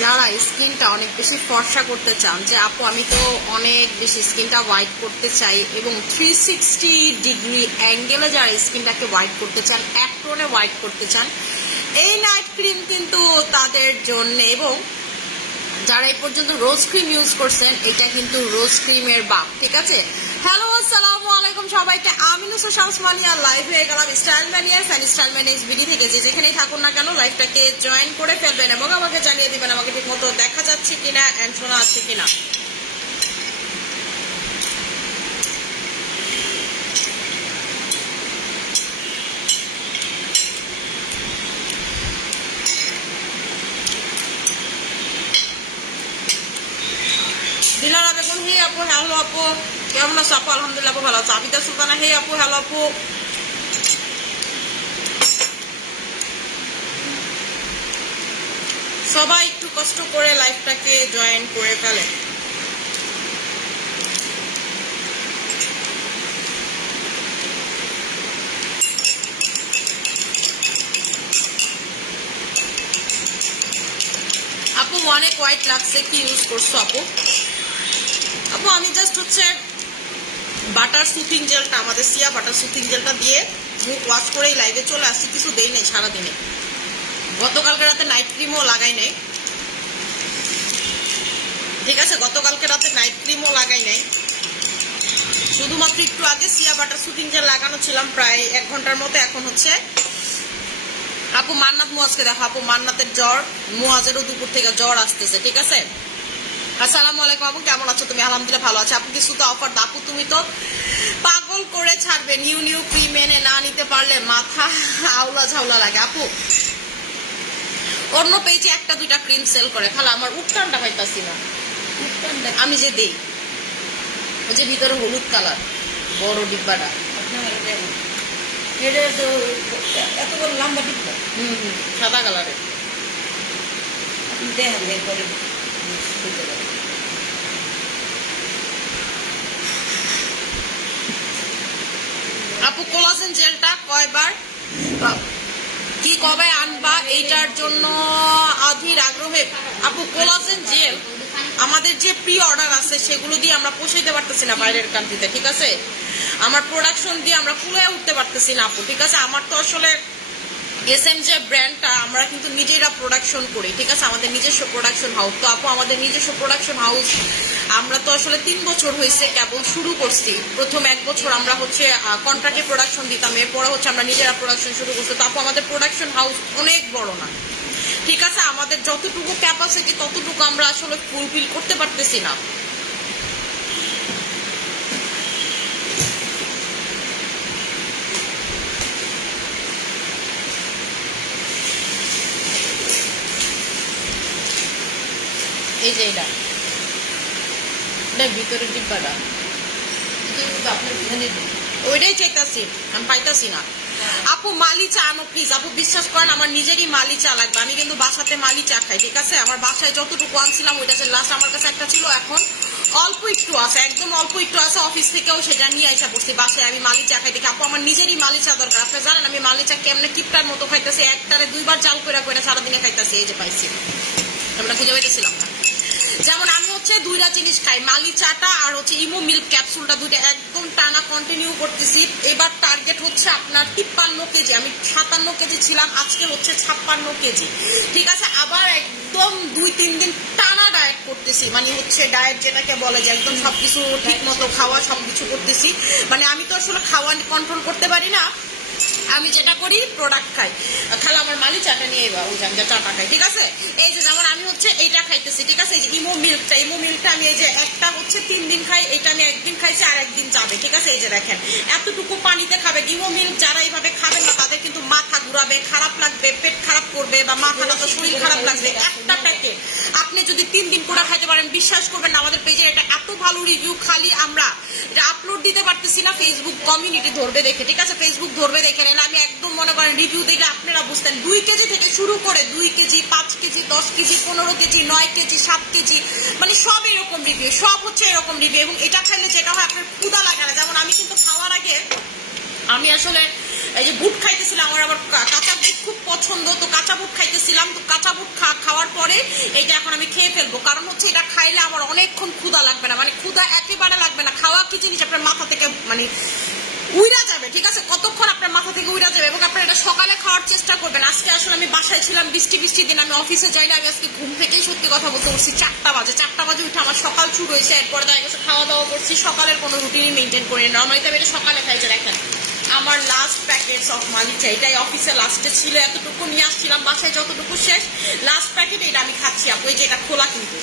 যারা স্কিনটা অনেক বেশি ফর্সা করতে চান, যে আপু আমি তো অনেক বেশি স্কিনটা হোয়াইট করতে চাই এবং 360 ডিগ্রি অ্যাঙ্গেলে যারা স্কিনটাকে হোয়াইট করতে চান, এক টোনে হোয়াইট করতে চান, এই নাইট ক্রিম কিন্তু তাদের জন্য। এবং যারা এই পর্যন্ত রোজ ক্রিম ইউজ করছেন, এটা কিন্তু রোজ ক্রিমের বাপ, ঠিক আছে। হ্যালো আসসালামু আলাইকুম সবাইকে, আমি নুসা শামসমানিয়া লাইভ হয়ে গেলাম style mania fan style manias BD থেকে। যে যেখানেই থাকুন না কেন লাইভটাকে জয়েন করে ফেলবেন এবং আমাকে জানিয়ে দিবেন আমাকে ঠিক মতো দেখা যাচ্ছে কিনা এন্ড শোনা আছে কিনা। দিলারা বেগম হে আপু, হ্যালো আপু, কেমন আছো আপু? আলহামদুলিল্লাহ আপু ভালো আছো। আবিদা সুলতানা হে আপু, হ্যালো আপু। সবাই একটু কষ্ট করে লাইভটাকে জয়েন করে ফেলে। আপু অনেক হোয়াইট লাগছে, কি ইউজ করছো আপু? আপু আমি জাস্ট হচ্ছে বাটার সুথিং জেলটা, আমাদের সিয়া বাটার সুথিং জেলটা দিয়ে মুখ ওয়াশ করেই লাইভে চলে আসছি। কিছু দেই নাই সারাদিনে, গতকালকে রাতে নাইট ক্রিমও লাগাই নাই, ঠিক আছে। গতকালকে রাতে নাইট ক্রিমও লাগাই নাই, শুধুমাত্র একটু আগে সিয়া বাটার সুথিং জেল লাগানো ছিলাম প্রায় 1 ঘন্টার মতো। এখন হচ্ছে আপু মান্নাত মুয়াজকে দেখো, আপু মান্নাতের জ্বর, মুয়াজেরও দুপুর থেকে জ্বর আসতেছে, ঠিক আছে। আসসালামু আলাইকুম আপু, কেমন আছো তুমি? আলহামদুলিল্লাহ ভালো আছে। আপু কিছু তো অফার দাও আপু, তুমি তো পাগল করে ছাড়বে। নিউ নিউ ক্রিম এনে না নিতে পারলে মাথা আউলা ঝাউলা লাগে। আপু অন্য পেজে 1-2টা ক্রিম সেল করে, খালা আমার উত্তানটা পাইতাছি না। উত্তানটা আমি যে দেই, ওই যে ভিতরে হলুদ কালার বড় ডিব্বাটা, এত বড় লম্বা ডিব্বা, সাদা কালারের। আপু কোলাজেন জেলটা কয়বার কি কবে আনবা, এইটার জন্য অধীর আগ্রহে। আপু কোলাজেন জেল আমাদের যে প্রি অর্ডার আছে সেগুলো দিয়ে আমরা পোষাইতে পারতেছি না বাইরের কান্ট্রিতে, ঠিক আছে। আমার প্রোডাকশন দিয়ে আমরা ফুলে উঠতে পারতেছি না আপু, ঠিক আছে। আমার তো আসলে এসএম যে ব্র্যান্ডটা আমরা কিন্তু নিজেরা প্রোডাকশন করি, ঠিক আছে। আমাদের নিজস্ব প্রোডাকশন হাউস। তো আপু আমাদের নিজস্ব প্রোডাকশন হাউস আমরা তো আসলে 3 বছর হয়েছে কেবল শুরু করছি। প্রথম 1 বছর আমরা হচ্ছে কন্ট্রাক্টে প্রোডাকশন দিতাম, এরপরে হচ্ছে আমরা নিজেরা প্রোডাকশন শুরু করছি। তো আপু আমাদের প্রোডাকশন হাউস অনেক বড় না, ঠিক আছে। আমাদের যতটুকু ক্যাপাসিটি ততটুকু আমরা আসলে ফুলফিল করতে পারতেছি না। এই যে এটা ভিতরের ডিব্বাটা ওইটাই চাইতাছি, আমি পাইতাছি না। আপু মালি চা আনো প্লিজ। আপু বিশ্বাস করেন আমার নিজেরই মালি চা লাগবে, আমি কিন্তু বাসাতে মালি চা খাই, ঠিক আছে। আমার বাসায় যতটুকু আনছিলাম ওইটা লাস্ট আমার কাছে একটা ছিল, এখন অল্প একটু আছে, একদম অল্প একটু আছে। অফিস থেকেও সেটা নিয়ে আসা পড়ছি বাসায়, আমি মালি চা খাই দেখি। আপু আমার নিজেরই মালি চা দরকার। আপনি জানেন আমি মালি চা কেমনে কিপটার মতো খাইতেছি, একটারে 2বার জাল করে করে সারাদিনে খাইতেছি। এই যে পাইছি, আমরা খুঁজে পাইতেছিলাম না। যেমন আমি হচ্ছে 2টা জিনিস খাই, মালি চাটা আর হচ্ছে ইমো মিল্ক ক্যাপসুলটা, 2টা একদম টানা কন্টিনিউ করতেছি। এবার টার্গেট হচ্ছে আপনার 53 কেজি, আমি 57 কেজি ছিলাম, আজকে হচ্ছে 56 কেজি, ঠিক আছে। আবার একদম 2-3 দিন টানা ডায়েট করতেছি, মানে হচ্ছে ডায়েট যেটাকে বলে যে একদম সবকিছু ঠিক মতো খাওয়া, সবকিছু করতেছি। মানে আমি তো আসলে খাওয়া কন্ট্রোল করতে পারি না, আমি যেটা করি প্রোডাক্ট খাই। খালা আমার মালি চাটা নিয়ে এবার ওই আমি চাটা খাই, ঠিক আছে। এই যে যেমন আমি হচ্ছে এইটা খাইতেছি, ঠিক আছে। এই যে ইমো মিল্কটা আমি এই যে একটা হচ্ছে 3 দিন খাই, এটা আমি 1 দিন খাইছি আর 1 দিন যাবে, ঠিক আছে। এই যে দেখেন এতটুকু পানিতে খাবে। ইমো মিল্ক যারা এইভাবে খাবেন না তাদের কিন্তু মাথা ঘুরাবে, খারাপ লাগবে, পেট খারাপ করবে বা মাথাটা তো শরীর খারাপ লাগবে। একটা প্যাকেট আপনি যদি 3 দিন করে খাইতে পারেন, বিশ্বাস করবেন না আমাদের পেজে এটা এত ভালো রিভিউ, খালি আমরা এটা আপলোড দিতে পারতেছি না, ফেসবুক কমিউনিটি ধরবে দেখে, ঠিক আছে। ফেসবুক ধরবে দেখে না, আমি একদম মনে করেন রিভিউ দিলে আপনারা বুঝতেন। 2 কেজি থেকে শুরু করে 2 KG, 5 KG, 10 KG, 15 KG, 9 KG, 7 KG, মানে সব এরকম রিভিউ, সব হচ্ছে এরকম রিভিউ। এবং এটা খাইলে যেটা হয় আপনার ক্ষুধা লাগে না। যেমন আমি কিন্তু খাওয়ার আগে আমি আসলে এই যে বুট খাইতেছিলাম, আমার আবার কাঁচা বুট খুব পছন্দ, তো কাঁচা বুট খাইতেছিলাম। তো কাঁচা বুট খাওয়ার পরে এইটা এখন আমি খেয়ে ফেলবো, কারণ হচ্ছে এটা খাইলে আমার অনেকক্ষণ ক্ষুধা লাগবে না, মানে ক্ষুধা একেবারে লাগবে না। খাওয়া কি জিনিস আপনার মাথা থেকে মানে উইরা যাবে, ঠিক আছে, কতক্ষণ আপনার মাথা থেকে উইরা যাবে। এবং আপনার এটা সকালে খাওয়ার চেষ্টা করবেন। আজকে আসলে আমি বাসায় ছিলাম, বৃষ্টি দিন, আমি অফিসে যাই না। আমি আজকে ঘুম থেকেই সত্যি কথা বলতে পারছি 4টা বাজে উঠে আমার সকাল শুরু হয়েছে। এরপরে দেখা গেছে খাওয়া দাওয়া করছি, সকালের কোনো রুটিনই মেনটেন করি না। নর্মালি তো এটা সকালে খাইছে। দেখেন আমার লাস্ট প্যাকেটস অফ মালিচা, এটাই অফিসে লাস্টে ছিল, এতটুকু নিয়ে আসছিলাম, বাসায় যতটুকু শেষ লাস্ট প্যাকেট এটা আমি খাচ্ছি। আপু এই যে এটা খোলা, কিন্তু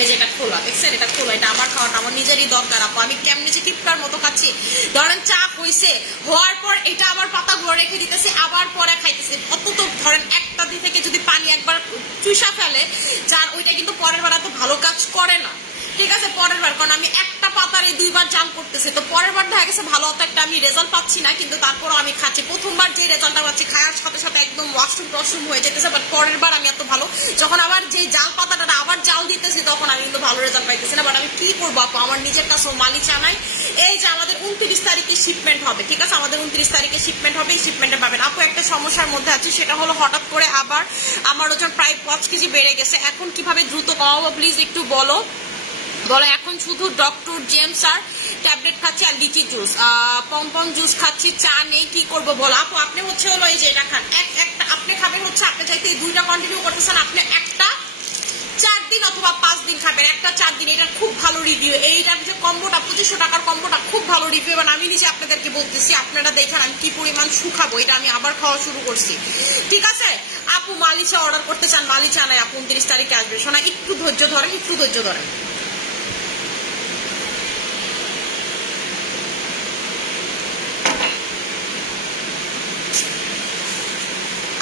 এই যে এটা খোলা, দেখছেন এটা খোলা, এটা আমার খাওয়াটা আমার নিজেরই দরকার। আপু আমি কেমনে যে কিপটার মতো খাচ্ছি, ধরেন চা হয়েছে, হওয়ার পর এটা আবার পাতাগুলো রেখে দিতেছি, আবার পরে খাইতেছি। অত তো ধরেন একটা দিক থেকে যদি পানি একবার চুষা ফেলে যার, ওইটা কিন্তু পরের বার এত ভালো কাজ করে না, ঠিক আছে। পরের বার, কারণ আমি একটা পাতারে 2বার জাম করতেছি, তো পরের বার দেখা গেছে ভালো অত একটা আমি রেজাল্ট পাচ্ছি না, কিন্তু তারপরও আমি খাচ্ছি। প্রথমবার যে রেজাল্টটা পাচ্ছি, খাওয়ার সাথে সাথে একদম ওয়াশরুম হয়ে যেতেছে, বাট পরের বার আমি এত ভালো, যখন আবার যে জাল পাতাটা আবার জাল দিতেছি, তখন আমি কিন্তু ভালো রেজাল্ট পাইতেছি না। বাট আমি কি করবো আপু, আমার নিজের কাছে মালিচা নাই। এই যে আমাদের 29 তারিখে শিপমেন্ট হবে, ঠিক আছে, আমাদের 29 তারিখে শিপমেন্ট হবে, এই শিপমেন্টে পাবেন। আপু একটা সমস্যার মধ্যে আছে, সেটা হলো হঠাৎ করে আবার আমার ওজন প্রায় 5 কেজি বেড়ে গেছে। এখন কিভাবে দ্রুত কমাবো প্লিজ একটু বলো। এখন শুধু ডক্টর জেমস আর ট্যাবলেট খাচ্ছি আর লিচি জুস, পমপম জুস খাচ্ছি, চা নেই, কি করবো বলো। আপু আপনি হচ্ছে হলো এই যে এটা খান, একটা আপনি খাবেন হচ্ছে, আপনি চাইতে এই 2টা কন্টিনিউ করতেছেন, আপনি একটা 4 দিন অথবা 5 দিন খাবেন, একটা 4 দিন। এটা খুব ভালো রিভিউ, এইটার যে কম্বোটা 2500 টাকার কম্বোটা খুব ভালো রিভিউ। এবং আমি নিজে আপনাদেরকে বলতেছি, আপনারা দেখেন আমি কি পরিমাণ শুকাবো, এটা আমি আবার খাওয়া শুরু করছি, ঠিক আছে। আপু মালিচা অর্ডার করতে চান, মালিচা নাই আপু 29 তারিখে আসবে। শোনা একটু ধৈর্য ধরেন, একটু ধৈর্য ধরেন।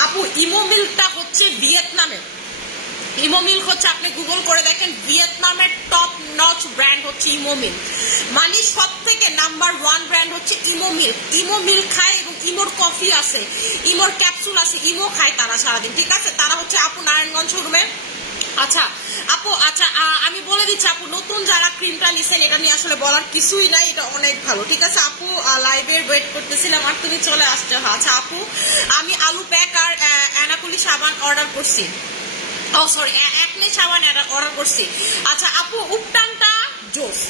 আপু ইমো মিল্কটা হচ্ছে ভিয়েতনামের, ইমো মিল্ক হচ্ছে, আপনি গুগল করে দেখেন, ভিয়েতনামের টপ নচ ব্র্যান্ড হচ্ছে ইমো মিল্ক। মানে সব থেকে নাম্বার 1 ব্র্যান্ড হচ্ছে ইমো মিল্ক। ইমো মিল্ক খায় এবং ইমোর কফি আছে, ইমোর ক্যাপসুল আছে, ইমো খায় তারা সারাদিন, ঠিক আছে। তারা হচ্ছে আপু নারায়ণগঞ্জ শোরুমে। আচ্ছা আপু, আচ্ছা আমি বলে দিচ্ছি আপু, নতুন যারা ক্রিমটা নিছেন এটা নিয়ে আসলে বলার কিছুই নাই, এটা অনেক ভালো, ঠিক আছে। আপু লাইভের ওয়েট করতেছিলাম আর তুমি চলে আসছো। আচ্ছা আপু, আমি আলু প্যাক আর অ্যানাকুলি সাবান অর্ডার করছি, ও সরি একনে সাবান অর্ডার করছি। আচ্ছা আপু উপটানটা জোস,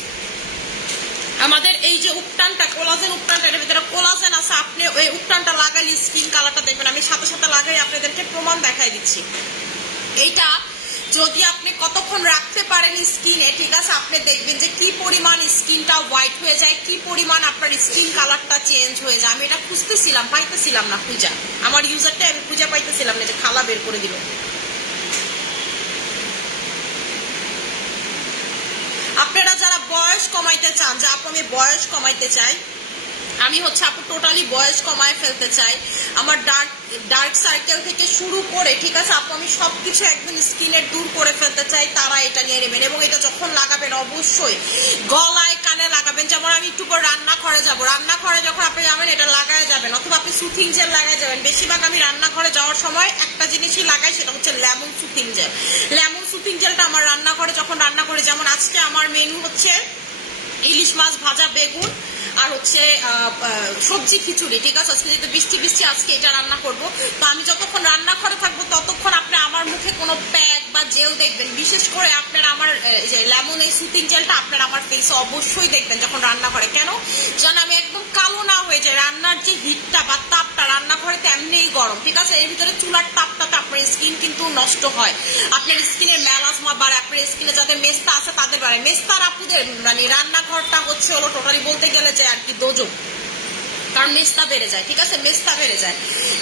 আমাদের এই যে উপটানটা কোলাজেন, উপটানটা এর ভিতরে কোলাজেন আছে, আপনি ওই উপটানটা লাগালে স্কিন কালারটা দেখবেন। আমি সাথে সাথে লাগাই আপনাদেরকে প্রমাণ দেখাই দিচ্ছি। এইটা যদি আপনি কতক্ষণ রাখতে পারেন স্কিনে, ঠিক আছে, আপনি দেখবেন যে কি পরিমাণ স্কিনটা হোয়াইট হয়ে যায়, কি পরিমাণ আপনার স্কিন কালারটা চেঞ্জ হয়ে যায়। আমি এটা খুঁজতেছিলাম, পাইতেছিলাম না খুঁজা, আমার ইউজারটা আমি খুঁজে পাইতেছিলাম না, যে খালা বের করে দিল। আপনারা যারা বয়স কমাইতে চান, যে আপু আমি বয়স কমাইতে চাই, আমি হচ্ছে আপু টোটালি বয়স কমায় ফেলতে চাই, আমার ডার্ক সার্কেল থেকে শুরু করে, ঠিক আছে আপু, আমি সবকিছু একদম স্কিনের দূর করে ফেলতে চাই, তারা এটা নিয়ে নেবেন। এবং এটা যখন লাগাবেন অবশ্যই গলায় কানে লাগাবেন। যেমন আমি একটু পর রান্নাঘরে যাবো, রান্নাঘরে যখন আপনি যাবেন এটা লাগায় যাবেন, অথবা আপনি সুথিং জেল লাগায় যাবেন। বেশিরভাগ আমি রান্নাঘরে যাওয়ার সময় একটা জিনিসই লাগাই, সেটা হচ্ছে lemon soothing jail. Lemon soothing জেলটা আমার রান্নাঘরে যখন রান্না করি, যেমন আজকে আমার মেনু হচ্ছে ইলিশ মাছ ভাজা, বেগুন আর হচ্ছে সবজি খিচুড়ি, ঠিক আছে। আজকে যেহেতু বৃষ্টি আজকে এটা রান্না করবো, তো আমি যতক্ষণ রান্নাঘরে থাকবো ততক্ষণ আপনি আমার মুখে কোনো প্যাক বা জেল দেখবেন। বিশেষ করে আপনারা আমার যে লেমন এই সুতিং জেলটা আপনারা আমার ফেসে অবশ্যই দেখবেন যখন রান্না করে, কেন যেন আমি একদম কালো না হয়ে যায়। রান্নার যে হিটটা বা তাপটা রান্নাঘরে তো এমনিই গরম, ঠিক আছে, এর ভিতরে চুলার তাপটাতে আপনার স্কিন কিন্তু নষ্ট হয়, আপনার স্কিনের মেলাজমা বাড়ে, আপনার স্কিনে যাদের মেস্তা আছে তাদের বাড়ে। মেস্তার আপুদের মানে রান্নাঘরটা হচ্ছে হলো টোটালি বলতে গেলে যে আর কি দোজক, কারণ মেস্তা বেড়ে যায়, ঠিক আছে, মেস্তা বেড়ে যায়।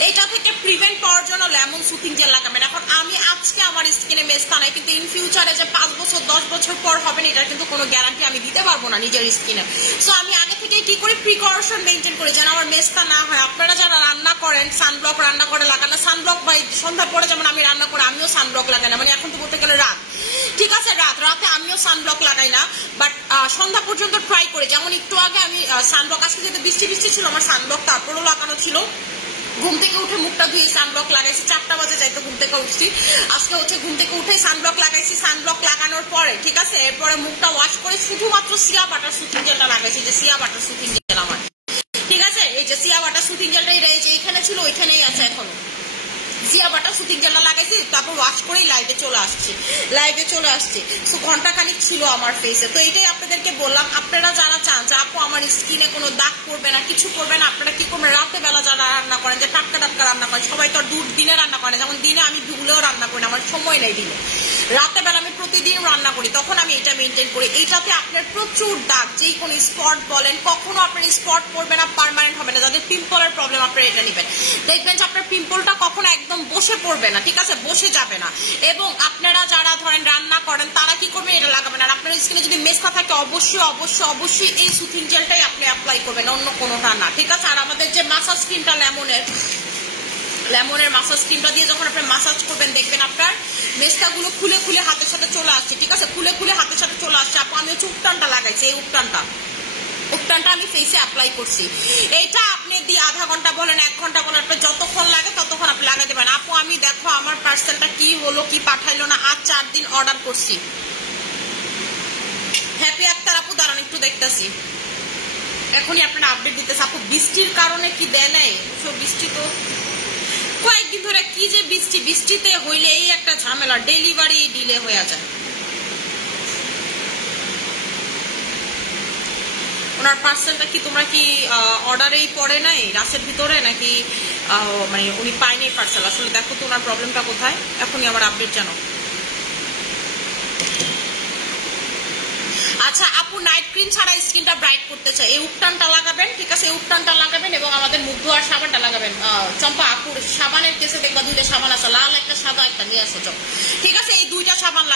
এইটা থেকে প্রিভেন্ট পাওয়ার জন্য লেমন সুথিং জেল লাগাবেন। এখন আমি আজকে আমার স্কিনে মেস্তা নাই, কিন্তু ইন ফিউচারে যে 5 বছর 10 বছর পর হবে না, এটার কিন্তু কোনো গ্যারান্টি আমি দিতে পারবো না নিজের স্কিনে। সো আমি আগে থেকে কি করি, প্রিকশন মেনটেন করি যেন আমার মেস্তা না হয়। আপনারা যারা রান্না করেন, সানব্লক রান্না করে লাগান না, সানব্লক ভাই সন্ধ্যার পরে যেমন আমি রান্না করে আমিও সানব্লক লাগাই না, মানে এখন তো বলতে গেলে রাত, ঠিক আছে, রাতে আমিও সানব্লক লাগাই না, বাট সন্ধ্যা পর্যন্ত ট্রাই করি। যেমন একটু আগে আমি সানব্লক, আজকে যেহেতু বৃষ্টি ছিল আমার সানব্লক তারপরেও লাগানো ছিল, ঘুম থেকে উঠে মুখটা ধুয়ে সানব্লক লাগাইছি, 4টা বাজে যাইতো ঘুম থেকে উঠছি, আজকে হচ্ছে ঘুম থেকে উঠে সানব্লক লাগাইছি। সানব্লক লাগানোর পরে, ঠিক আছে, এরপরে মুখটা ওয়াশ করে শুধুমাত্র সিয়া বাটার সুতিং জেলটা লাগাইছি, যে সিয়া বাটার সুতিং জেল আমার, ঠিক আছে, এই যে সিয়া বাটার সুতিং জেলটা যেখানে ছিল ওইখানেই আছে এখনো। জিয়া বাটা শুটিং জেলটা লাগাইছি, তারপর ওয়াশ করেই লাইভে চলে আসছে। সো ঘন্টাখানিক ছিল আমার ফেসে। তো এইটাই আপনাদেরকে বললাম, আপনারা যারা চান যে আপু আমার স্কিনে কোনো দাগ পড়বে না, কিছু করবে না, আপনারা কি করবেন, রাতে বেলা যারা রান্না করেন, যে টাটকা রান্না করেন, সবাই তো দিনে রান্না করে না, যেমন দিনে আমি ভুলেও রান্না করি না, আমার সময় নেই দিনে, রাতে বেলা আমি প্রতিদিন রান্না করি, তখন আমি এটা মেনটেন করি। এইটাতে আপনার প্রচুর দাগ, যেই কোনো স্পট বলেন, কখনো আপনার স্পট পড়বে না, পার্মানেন্ট হবে না। যাদের পিম্পলের প্রবলেম আপনারা এটা নেবেন, দেখবেন যে আপনার পিম্পলটা কখনো একদম বসে পড়বে না, ঠিক আছে, বসে যাবে না। এবং আপনারা যারা ধরেন রান্না করেন তারা কি করবেন, এটা লাগাবেন। আর আপনার স্কিনে যদি মেস্তা থাকে অবশ্যই এই সুথিং জেলটাই আপনি অ্যাপ্লাই করবেন, অন্য কোনোটা না, ঠিক আছে। আর আমাদের যে মাসাজ ক্রিমটা লেমনের মাসাজ ক্রিমটা দিয়ে যখন আপনি মাসাজ করবেন, দেখবেন আপনার মেস্তাগুলো খুলে হাতের সাথে চলে আসছে, ঠিক আছে, খুলে হাতের সাথে চলে আসছে। আপু আমি হচ্ছে উপটানটা লাগাইছি, এই উপটানটা আমি ফেসে অ্যাপ্লাই করছি। এইটা আপনি দিয়ে আধা ঘন্টা বলেন, 1 ঘন্টা বলেন, আপনার যতক্ষণ লাগে ততক্ষণ আপনি লাগাতে পারেন। আপু আমি দেখো আমার পার্সেলটা কি হলো, কি পাঠাইলো না, আজ 4 দিন অর্ডার করছি। হ্যাপি আক্তার আপু দাঁড়ান একটু দেখতেছি, এখনই আপনারা আপডেট দিতেছে। আপু বৃষ্টির কারণে কি দেয় নাই? বৃষ্টি তো কয়েকদিন ধরে কি যে বৃষ্টিতে হইলে এই একটা ঝামেলা, ডেলিভারি ডিলে হয়ে যায়। ওনার পার্সেলটা কি তোমরা কি অর্ডারেই পড়ে নাই রাশের ভিতরে, নাকি মানে উনি পায়নি পার্সেল? আসলে দেখো তো ওনার প্রবলেমটা কোথায়, এখনই আবার আপডেট জানো। আচ্ছা আপু নাইট ক্রিম ছাড়া স্কিনটা ব্রাইট করতে চাই, এই উপটানটা লাগাবেন, ঠিক আছে, এই উপটানটা লাগাবেন এবং আমাদের মুখ ধোয়ার সাবানটা লাগাবেন। চম্পা আপুর সাবানের কেসে দেখবা 2টা সাবান আছে, লাল একটা সাদা একটা নিয়ে আসো, ঠিক আছে, এই 2টা সাবান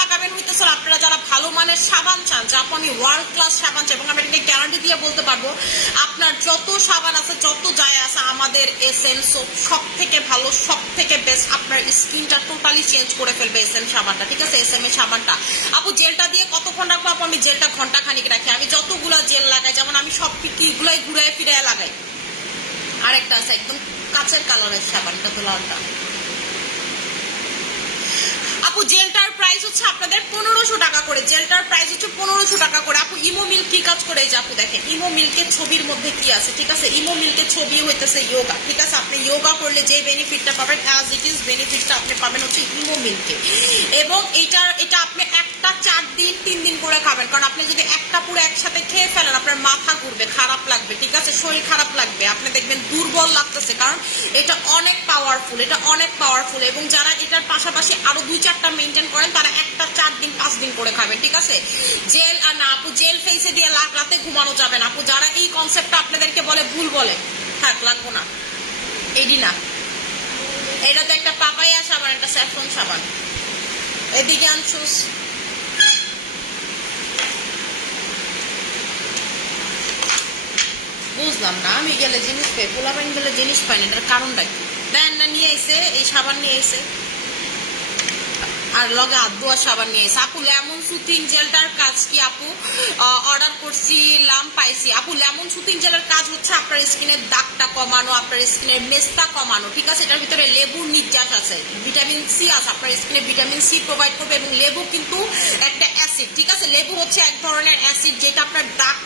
লাগাবেন হইতেছে আপনারা যারা ভালো মানের সাবান চান, যা আপু আমি ওয়ার্ল্ড ক্লাস সাবান চাই, এবং আমি এটাকে গ্যারান্টি দিয়ে বলতে পারবো আপনার যত সাবান আছে, যত যায় আছে, আমাদের এসেন্স সব থেকে ভালো, সব থেকে বেস্ট, আপনার স্কিনটা টোটালি চেঞ্জ করে ফেলবে এসেন্স সাবানটা, ঠিক আছে, এসএম এর সাবানটা। আপু জেলটা দিয়ে কতক্ষণ রাখবো? আপু আমি জেলটা ঘন্টা খানিক রাখি, আমি যতগুলা জেল লাগাই, যেমন আমি সব গুলাই ঘুরে ফিরে লাগাই। আরেকটা আছে একদম কাঁচের কালারের সাবানটা, তো লালটা। আপু জেলটার প্রাইস হচ্ছে আপনাদের 1500 টাকা করে, জেলটার প্রাইস হচ্ছে 1500 টাকা করে। আপু ইমো মিল্ক কি কাজ করে? এই যে আপু দেখেন ইমো মিল্কের ছবির মধ্যে কি আছে, ঠিক আছে, ইমো মিল্কের ছবি হইতেছে যোগা, ঠিক আছে, আপনি যোগা করলে যে বেনিফিটটা পাবেন অ্যাজ ইট ইজ বেনিফিটটা আপনি পাবেন হচ্ছে ইমো মিল্কে। এবং এটা আপনি একটা 4 দিন 3 দিন করে খাবেন, কারণ আপনি যদি একটা পুরো একসাথে খেয়ে ফেলেন আপনার মাথা ঘুরবে, খারাপ লাগবে, ঠিক আছে, শরীর খারাপ লাগবে, আপনি দেখবেন দুর্বল লাগতেছে, কারণ এটা অনেক পাওয়ারফুল, এবং যারা এটার পাশাপাশি আরো 2-4টা মেনটেন করেন তারা একটা 4 দিন 5 দিন করে খাবেন, ঠিক আছে। জেল আর না আপু জেল ফেসে দিয়ে রাতে ঘুমানো যাবে না আপু, যারা এই কনসেপ্টটা আপনাদেরকে বলে ভুল বলে, থাক লাগবো না, এডি না, এটা তো একটা পাপায়া সাবান, একটা স্যাফরন সাবান, এদিকে আনছুস। বুঝলাম না, আমি গেলে জিনিস পাই, পোলাপাইন গেলে জিনিস পাই না, এটার কারণটা কি? দেন না নিয়ে এসে এই সাবান নিয়ে এসে, আর লগে আদুয়া সাবান নিয়ে এসে। আপু লেমন সুথিং জেলটার কাজ কি? আপু অর্ডার করছিলাম, পাইছি। আপু লেমন সুথিং জেলের কাজ হচ্ছে আপনার স্কিনের দাগটা কমানো, আপনার স্কিনের মেস্তা কমানো, ঠিক আছে, এটার ভিতরে লেবুর নির্যাস আছে, ভিটামিন সি আছে, আপনার স্কিনে ভিটামিন সি প্রোভাইড করবে, এবং লেবু কিন্তু একটা অ্যাসিড, ঠিক আছে, লেবু হচ্ছে এক ধরনের অ্যাসিড, যেটা আপনার দাগ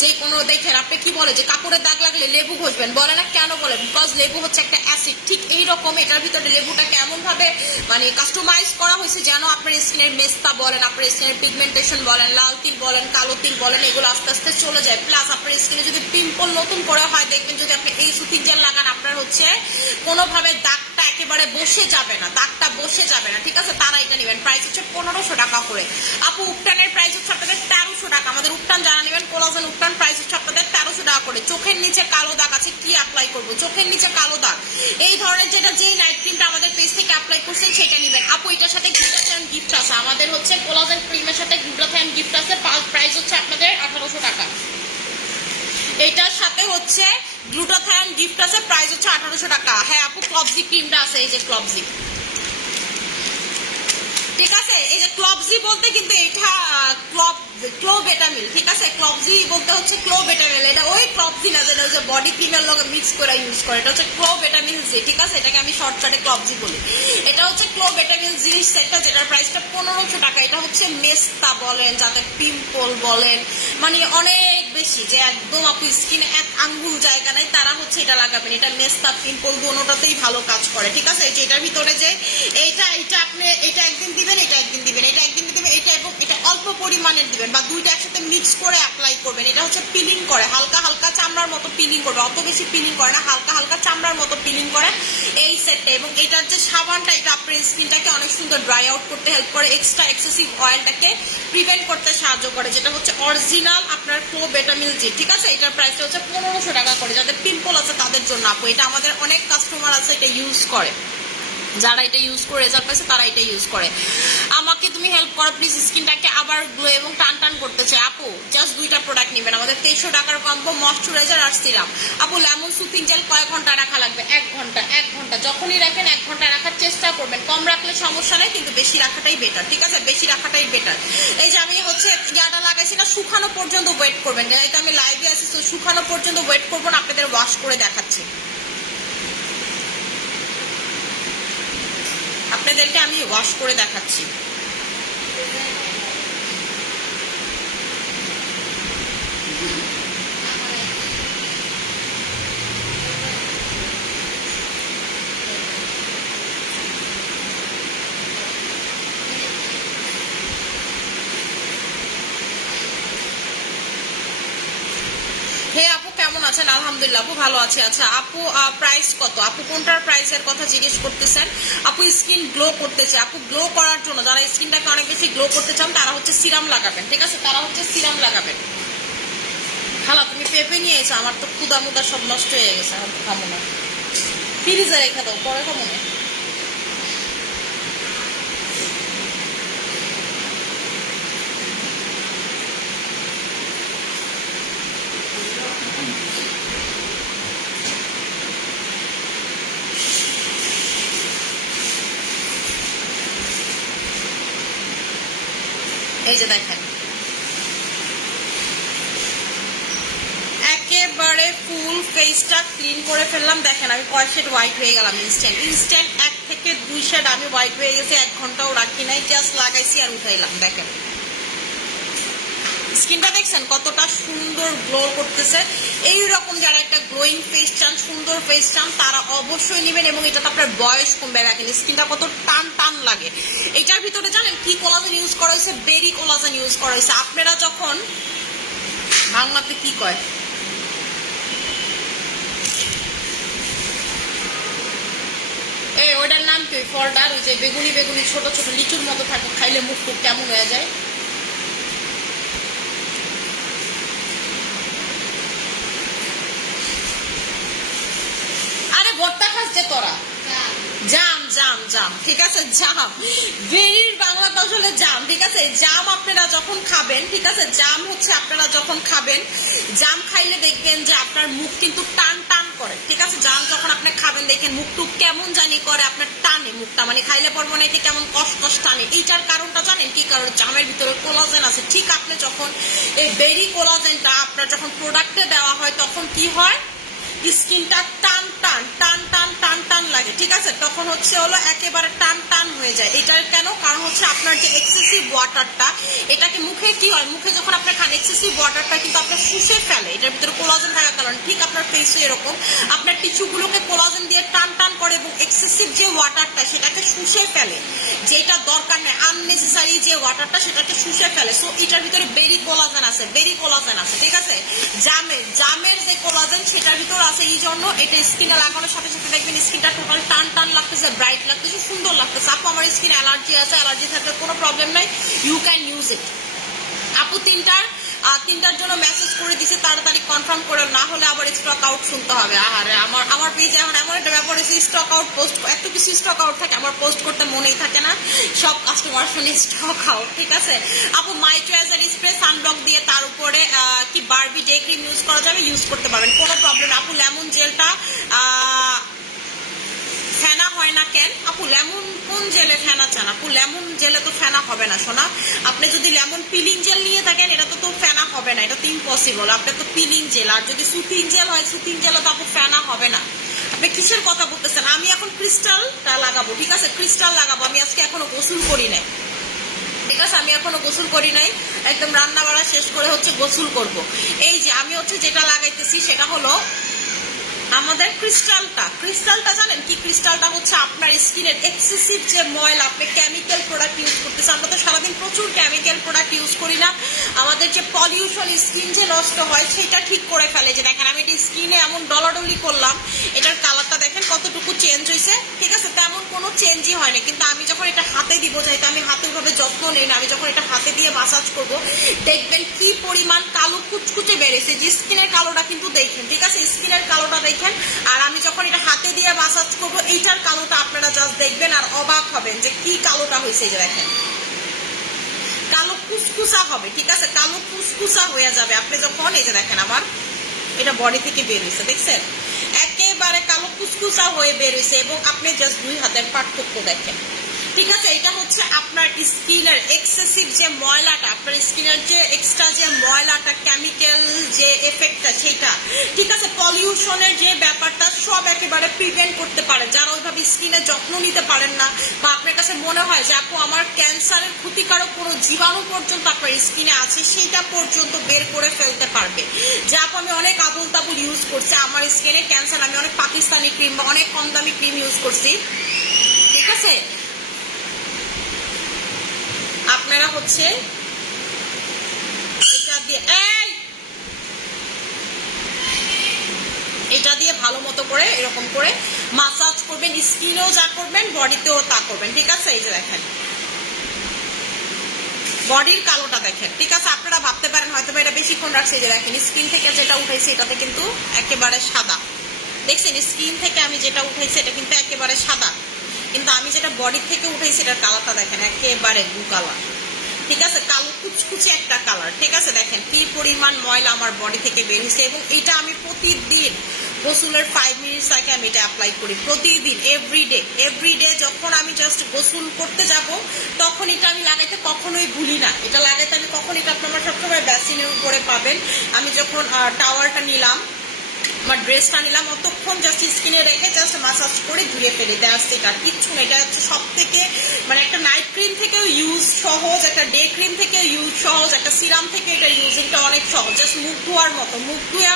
যে কোনো দেখেন আপনি কি বলে যে কাপড়ের দাগ লাগলে লেবু ঘষবেন, বলে না, কেন বলে? বিকজ লেবু হচ্ছে একটা অ্যাসিড। ঠিক এইরকম এটার ভিতরে লেবুটাকে এমন ভাবে মানে কাস্টমাইজ করা হয়েছে যেন আপনার স্কিনের মেস্তা বলেন, আপনার স্কিনের পিগমেন্টেশন বলেন, লাল তিল বলেন, কালো তিল বলেন, এগুলো আস্তে আস্তে চলে যায়। প্লাস আপনার স্কিনে যদি পিম্পল নতুন করে হয়, দেখবেন যদি আপনি এই সুতিং জেল লাগান, আপনার হচ্ছে কোনোভাবে দাগটা একেবারে বসে যাবে না, দাগটা বসে যাবে না, ঠিক আছে, তারা এটা নেবেন। প্রাইস হচ্ছে 1500 টাকা করে। আপু উপটানের প্রাইস হচ্ছে আপনাদের 1300 টাকা। আমাদের উপটান জানা নেবেন, কোলাজেন উপটান প্রাইস হচ্ছে আপনাদের 1300 টাকা করে। চোখের নিচে কালো দাগ আছে, কি অ্যাপ্লাই করবো? চোখের নিচে কালো দাগ এই ধরনের যেই নাইট ক্রিমটা আমাদের পেজ থেকে অ্যাপ্লাই করছেন সেটা নেবেন। আপু এটার সাথে গ্লুটাথায়ন গিফট আছে, আমাদের হচ্ছে কোলাজেন ক্রিমের সাথে গ্লুটাথায়ন গিফট আছে, প্রাইস হচ্ছে আপনাদের 1800 টাকা। এটার সাথে হচ্ছে গ্লুটাথায়ন গিফট আছে, প্রাইস হচ্ছে 1800 টাকা। হ্যাঁ আপু ক্লবজি ক্রিমটা আছে, এই যে ক্লবজি, ঠিক আছে, এই যে ক্লবজি বলতে কিন্তু এটা ক্লোবেটামিল, ঠিক আছে? ক্লবজি বলতে হচ্ছে ক্লোবেটামিল, এটা ওই ক্লবজি না যেটা হচ্ছে বডি ক্রিমের লগে মিক্স করে ইউজ করে, এটা হচ্ছে ক্লোবেটামিল জি, ঠিক আছে? এটাকে আমি শর্টকাটে ক্লবজি বলি। এটা হচ্ছে ক্লোবেটামিল জি সেটটা, যেটার প্রাইসটা 1500 টাকা। এটা হচ্ছে মেস্তা বলেন, যাদের পিম্পল বলেন, মানে অনেক বেশি, যে একদম আপু স্কিনে এক আঙ্গুল জায়গা নাই, তারা হচ্ছে এটা লাগাবেন। এটা মেস্তা পিম্পল দুটোতেই ভালো কাজ করে, ঠিক আছে? এই যে এটার ভিতরে যে এইটা আপনি এটা একদিন দিবেন, এটা একদিন দিবেন, এটা একদিন দিবেন, এটা এবং এটা অল্প পরিমাণের দিবেন, বা দুইটা একসাথে মিক্স করে অ্যাপ্লাই করবেন। এটা হচ্ছে পিলিং করে, হালকা হালকা চামড়ার মতো পিলিং করবে, অত বেশি পিলিং করে না, হালকা হালকা চামড়ার মতো পিলিং করে এই সেটটা। এবং এটার যে সাবানটা, এটা আপনার স্কিনটাকে অনেক সুন্দর ড্রাই আউট করতে হেল্প করে, এক্সট্রা এক্সেসিভ অয়েলটাকে প্রিভেন্ট করতে সাহায্য করে, যেটা হচ্ছে অরিজিনাল আপনার ক্লোবেটামিল জি, ঠিক আছে? এটার প্রাইস হচ্ছে 1500 টাকা করে। যাদের পিম্পল আছে তাদের জন্য আপু, এটা আমাদের অনেক কাস্টমার আছে এটা ইউজ করে, যারা এটা ইউজ করে রেজাল্ট পাইছে তারা এটা ইউজ করে। আমাকে তুমি হেল্প করো প্লিজ, স্কিনটাকে আবার গ্লো এবং টান টান করতে চাই। আপু জাস্ট দুইটা প্রোডাক্ট নেবেন, আমাদের 2300 টাকার কম্বো, ময়শ্চারাইজার আর সিরাম। আপু লেমন সুপিং জেল কয় ঘন্টা রাখা লাগবে? 1 ঘন্টা। 1 ঘন্টা যখনই রাখেন 1 ঘন্টা রাখার চেষ্টা করবেন, কম রাখলে সমস্যা নেই, কিন্তু বেশি রাখাটাই বেটার, ঠিক আছে? বেশি রাখাটাই বেটার। এই যে আমি হচ্ছে ইয়াটা লাগাইছি না, শুকানো পর্যন্ত ওয়েট করবেন, এটা আমি লাইভে আছি, তো শুকানো পর্যন্ত ওয়েট করবো না, আপনাদের ওয়াশ করে দেখাচ্ছি। আপনাদেরকে আমি ওয়াশ করে দেখাচ্ছি। হে আপু কেমন আছেন? আলহামদুলিল্লাহ আপু ভালো আছে। আচ্ছা আপু প্রাইস কত? আপু কোনটার প্রাইসের কথা জিজ্ঞেস করতেছেন? আপু স্কিন গ্লো করতেছে, আপু গ্লো করার জন্য যারা স্কিনটাকে অনেক বেশি গ্লো করতে চান তারা হচ্ছে সিরাম লাগাবেন, ঠিক আছে? তারা হচ্ছে সিরাম লাগাবেন। খালা তুমি পেঁপে নিয়ে এসো, আমার তো ক্ষুদা মুদা সব নষ্ট হয়ে গেছে, আমার তো খাবো না, ফ্রিজে রেখে দাও, পরে খাবো না। এই যে দেখেন একেবারে ফুল ফেসটা ক্লিন করে ফেললাম, দেখেন আমি কয় শেড হোয়াইট হয়ে গেলাম ইনস্ট্যান্ট। 1 থেকে 2 শেড আমি হোয়াইট হয়ে গেছি, 1 ঘন্টাও রাখি নাই, জাস্ট লাগাইছি আর উঠাইলাম। দেখেন স্কিনটা দেখছেন কতটা সুন্দর গ্লো করতেছে। এইরকম যারা একটা গ্লোয়িং ফেস চান, সুন্দর ফেস চান, তারা অবশ্যই নেবেন। এবং এটাতে আপনার বয়স কমবে, দেখেন স্কিনটা কত টান টান লাগে। এটার ভিতরে জানেন কি কোলাজেন ইউজ করা হয়েছে? বেরি কোলাজেন ইউজ করা হয়েছে। আপনারা যখন বাংলাতে কি কয়, ওইটার নাম কি? ফলটার ওই যে বেগুনি বেগুনি ছোট ছোট লিচুর মতো থাকে, খাইলে মুখ টুক কেমন হয়ে যায়। আরে ভর্তা খাস যে তোরা, জাম জাম জাম, ঠিক আছে? জাম, বেরির বাংলাটা আসলে জাম, ঠিক আছে? জাম আপনারা যখন খাবেন, ঠিক আছে, জাম হচ্ছে আপনারা যখন খাবেন, জাম খাইলে দেখবেন যে আপনার মুখ কিন্তু টান টান করে, ঠিক আছে? জাম যখন আপনি খাবেন দেখেন মুখ টুক কেমন জানি করে, আপনার টানে মুখটা, মানে খাইলে পর মনে হয় কেমন কষ্ট টানে। এইটার কারণটা জানেন কি? কারণ জামের ভিতরে কোলাজেন আছে। ঠিক আপনি যখন এই বেরি কোলাজেনটা আপনার যখন প্রোডাক্টে দেওয়া হয় তখন কি হয়? স্কিনটা টান টান টান টান টান টান লাগে, ঠিক আছে? তখন হচ্ছে হলো একেবারে টান টান হয়ে যায়। এটার কেন? কারণ হচ্ছে আপনার যে এক্সেসিভ ওয়াটারটা, এটাকে মুখে কি হয়, মুখে যখন আপনি খান এক্সেসিভ ওয়াটারটা কিন্তু আপনার শুষে ফেলে, এটার ভিতরে কোলাজেন থাকার কারণ। ঠিক আপনার ফেসে এরকম আপনার টিস্যুগুলোকে কোলাজেন দিয়ে টান টান করে এবং এক্সেসিভ যে ওয়াটারটা সেটাকে শুষে ফেলে, যেটা দরকার নেই, আননেসেসারি যে ওয়াটারটা সেটাকে শুষে ফেলে। সো এটার ভিতরে বেরি কোলাজেন আছে, বেরি কোলাজেন আছে, ঠিক আছে? জামের যে কোলাজেন সেটার ভিতরে আছে, এই জন্য এটা স্কিনে লাগানোর সাথে সাথে দেখবেন স্কিনটা টোটাল টান টান লাগতেছে, ব্রাইট লাগতেছে, সুন্দর লাগতেছে। আপু আমার স্কিন অ্যালার্জি আছে, অ্যালার্জি থাকলে কোনো প্রবলেম নাই, ইউ ক্যান ইউজ ইট। আপু তিনটার জন্য মেসেজ করে দিছে, তাড়াতাড়ি কনফার্ম করে, না হলে আবার স্টক আউট শুনতে হবে। আরে আমার পেজে এখন এমন একটা ব্যাপার হয়েছে, স্টক আউট পোস্ট, এত কিছু স্টক আউট থাকে, আমার পোস্ট করতে মনেই থাকে না, সব কাস্টমার শুনে স্টক আউট, ঠিক আছে? আপু ময়শ্চারাইজার স্প্রে সানব্লক দিয়ে তার উপরে কি বারবি ডে ক্রিম ইউজ করা যাবে? ইউজ করতে পারবেন, কোনো প্রবলেম। আপু লেমন জেলটা ফেনা হয় না কেন? আপু লেমন কোন জেলে ফেনা চান? চান আপু? লেমন জেলে তো ফেনা হবে না সোনা। আপনি যদি লেমন পিলিং জেল নিয়ে থাকেন এটা তো ফেনা হবে না, এটা তো ইম্পসিবল। আপনি তো পিলিং জেল, আর যদি সুতিং জেল হয় সুতিং জেলে তো আপু ফেনা হবে না। আপনি কিসের কথা বলতেছেন? আমি এখন ক্রিস্টালটা লাগাবো, ঠিক আছে, ক্রিস্টাল লাগাবো। আমি আজকে এখনো গোসল করি নাই, ঠিক আছে, আমি এখনো গোসল করি নাই, একদম রান্না বাড়া শেষ করে হচ্ছে গোসল করব। এই যে আমি হচ্ছে যেটা লাগাইতেছি সেটা হলো আমাদের ক্রিস্টালটা জানেন কি? ক্রিস্টালটা হচ্ছে আপনার স্কিনের এক্সেসিভ যে ময়লা, আপনি কেমিক্যাল প্রোডাক্ট ইউজ করতেছেন, আমরা তো সারাদিন প্রচুর কেমিক্যাল প্রোডাক্ট ইউজ করি না, আমাদের যে পলিউশন, স্কিন যে নষ্ট হয় সেটা ঠিক করে ফেলে। যে দেখেন আমি এটা স্কিনে এমন ডলাডলি করলাম, এটার কালারটা দেখেন কতটুকু চেঞ্জ হয়েছে, ঠিক আছে, তেমন কোনো চেঞ্জই হয় না। কিন্তু আমি যখন এটা হাতে দিব, যাইতে আমি হাতে ওইভাবে যত্ন নেই না, আমি যখন এটা হাতে দিয়ে মাসাজ করব দেখবেন কি পরিমাণ কালো কুচকুচে বেড়েছে। যে স্কিনের কালোটা কিন্তু দেখেন, ঠিক আছে, স্কিনের কালোটা দেখেন। আর আমি যখন এটা হাতে দিয়ে মাসাজ করবো এইটার কালোটা আপনারা জাস্ট দেখবেন আর অবাক হবেন যে কি কালোটা হয়েছে। যে দেখেন কালো কুচকুচা হবে, ঠিক আছে, কালো কুচকুচা হয়ে যাবে আপনি যখন, এই যে দেখেন আমার এটা বডি থেকে বের হয়েছে, দেখছেন একেবারে কালো কুচকুচা হয়ে বের হয়েছে। এবং আপনি জাস্ট 2 হাতের পার্থক্য দেখেন, ঠিক আছে। এটা হচ্ছে আপনার স্কিনের এক্সেসিভ যে ময়লাটা, আপনার স্কিনের যে এক্সট্রা যে ময়লাটা, কেমিক্যাল যে এফেক্টটা সেটা, ঠিক আছে, পলিউশনের যে ব্যাপারটা সব একেবারে প্রিভেন্ট করতে পারে। যারা ওইভাবে স্কিনের যত্ন নিতে পারেন না, বা আপনার কাছে মনে হয় যে আপু আমার ক্যান্সারের ক্ষতিকারক কোনো জীবাণু পর্যন্ত আপনার স্কিনে আছে, সেইটা পর্যন্ত বের করে ফেলতে পারবে। যে আপু আমি অনেক আবুল তাবুল ইউজ করছি, আমার স্কিনে ক্যান্সার, আমি অনেক পাকিস্তানি ক্রিম বা অনেক কম দামি ক্রিম ইউজ করছি, ঠিক আছে, আপনারা হচ্ছে এটা দিয়ে ভালো মতো করে এরকম করে মাসাজ করবেন, স্কিনেও যা করবেন বডিতেও তা করবেন, ঠিক আছে। এই যে দেখেন বডির কালোটা দেখেন, ঠিক আছে। আপনারা ভাবতে পারেন হয়তো এটা বেশিক্ষণ রাখছে, যে দেখেন স্কিন থেকে যেটা উঠাইছে এটাতে কিন্তু একেবারে সাদা, দেখছেন স্কিন থেকে আমি যেটা উঠাইছি এটা কিন্তু একেবারে সাদা, কিন্তু আমি যেটা বডি থেকে উঠাইছি এটার কালারটা দেখেন একেবারে ব্লু কালার, ঠিক আছে, কালো কুচকুচে একটা কালার, ঠিক আছে। দেখেন কি পরিমাণ ময়লা আমার বডি থেকে বের হয়েছে। এবং এটা আমি প্রতিদিন গোসলের 5 মিনিটস আগে আমি এটা অ্যাপ্লাই করি, প্রতিদিন, এভরিডে যখন আমি জাস্ট গোসল করতে যাব তখন এটা আমি লাগাইতে কখনোই ভুলি না। এটা লাগাইতে আমি কখন, এটা আপনার সবসময় বেসিনের উপরে পাবেন। আমি যখন টাওয়ালটা নিলাম, আমার ড্রেসটা নিলাম, অতক্ষণ জাস্ট স্কিনে রেখে জাস্ট মাসাজ করে ধুয়ে ফেলে দেয়, এটা কিচ্ছু না। এটা হচ্ছে সব থেকে মানে একটা নাইট ক্রিম থেকেও ইউজ সহজ, একটা ডে ক্রিম থেকেও ইউজ সহজ, একটা সিরাম থেকে এটা ইউজিংটা অনেক সহজ, জাস্ট মুখ ধোয়ার মতো। মুখ ধোয়া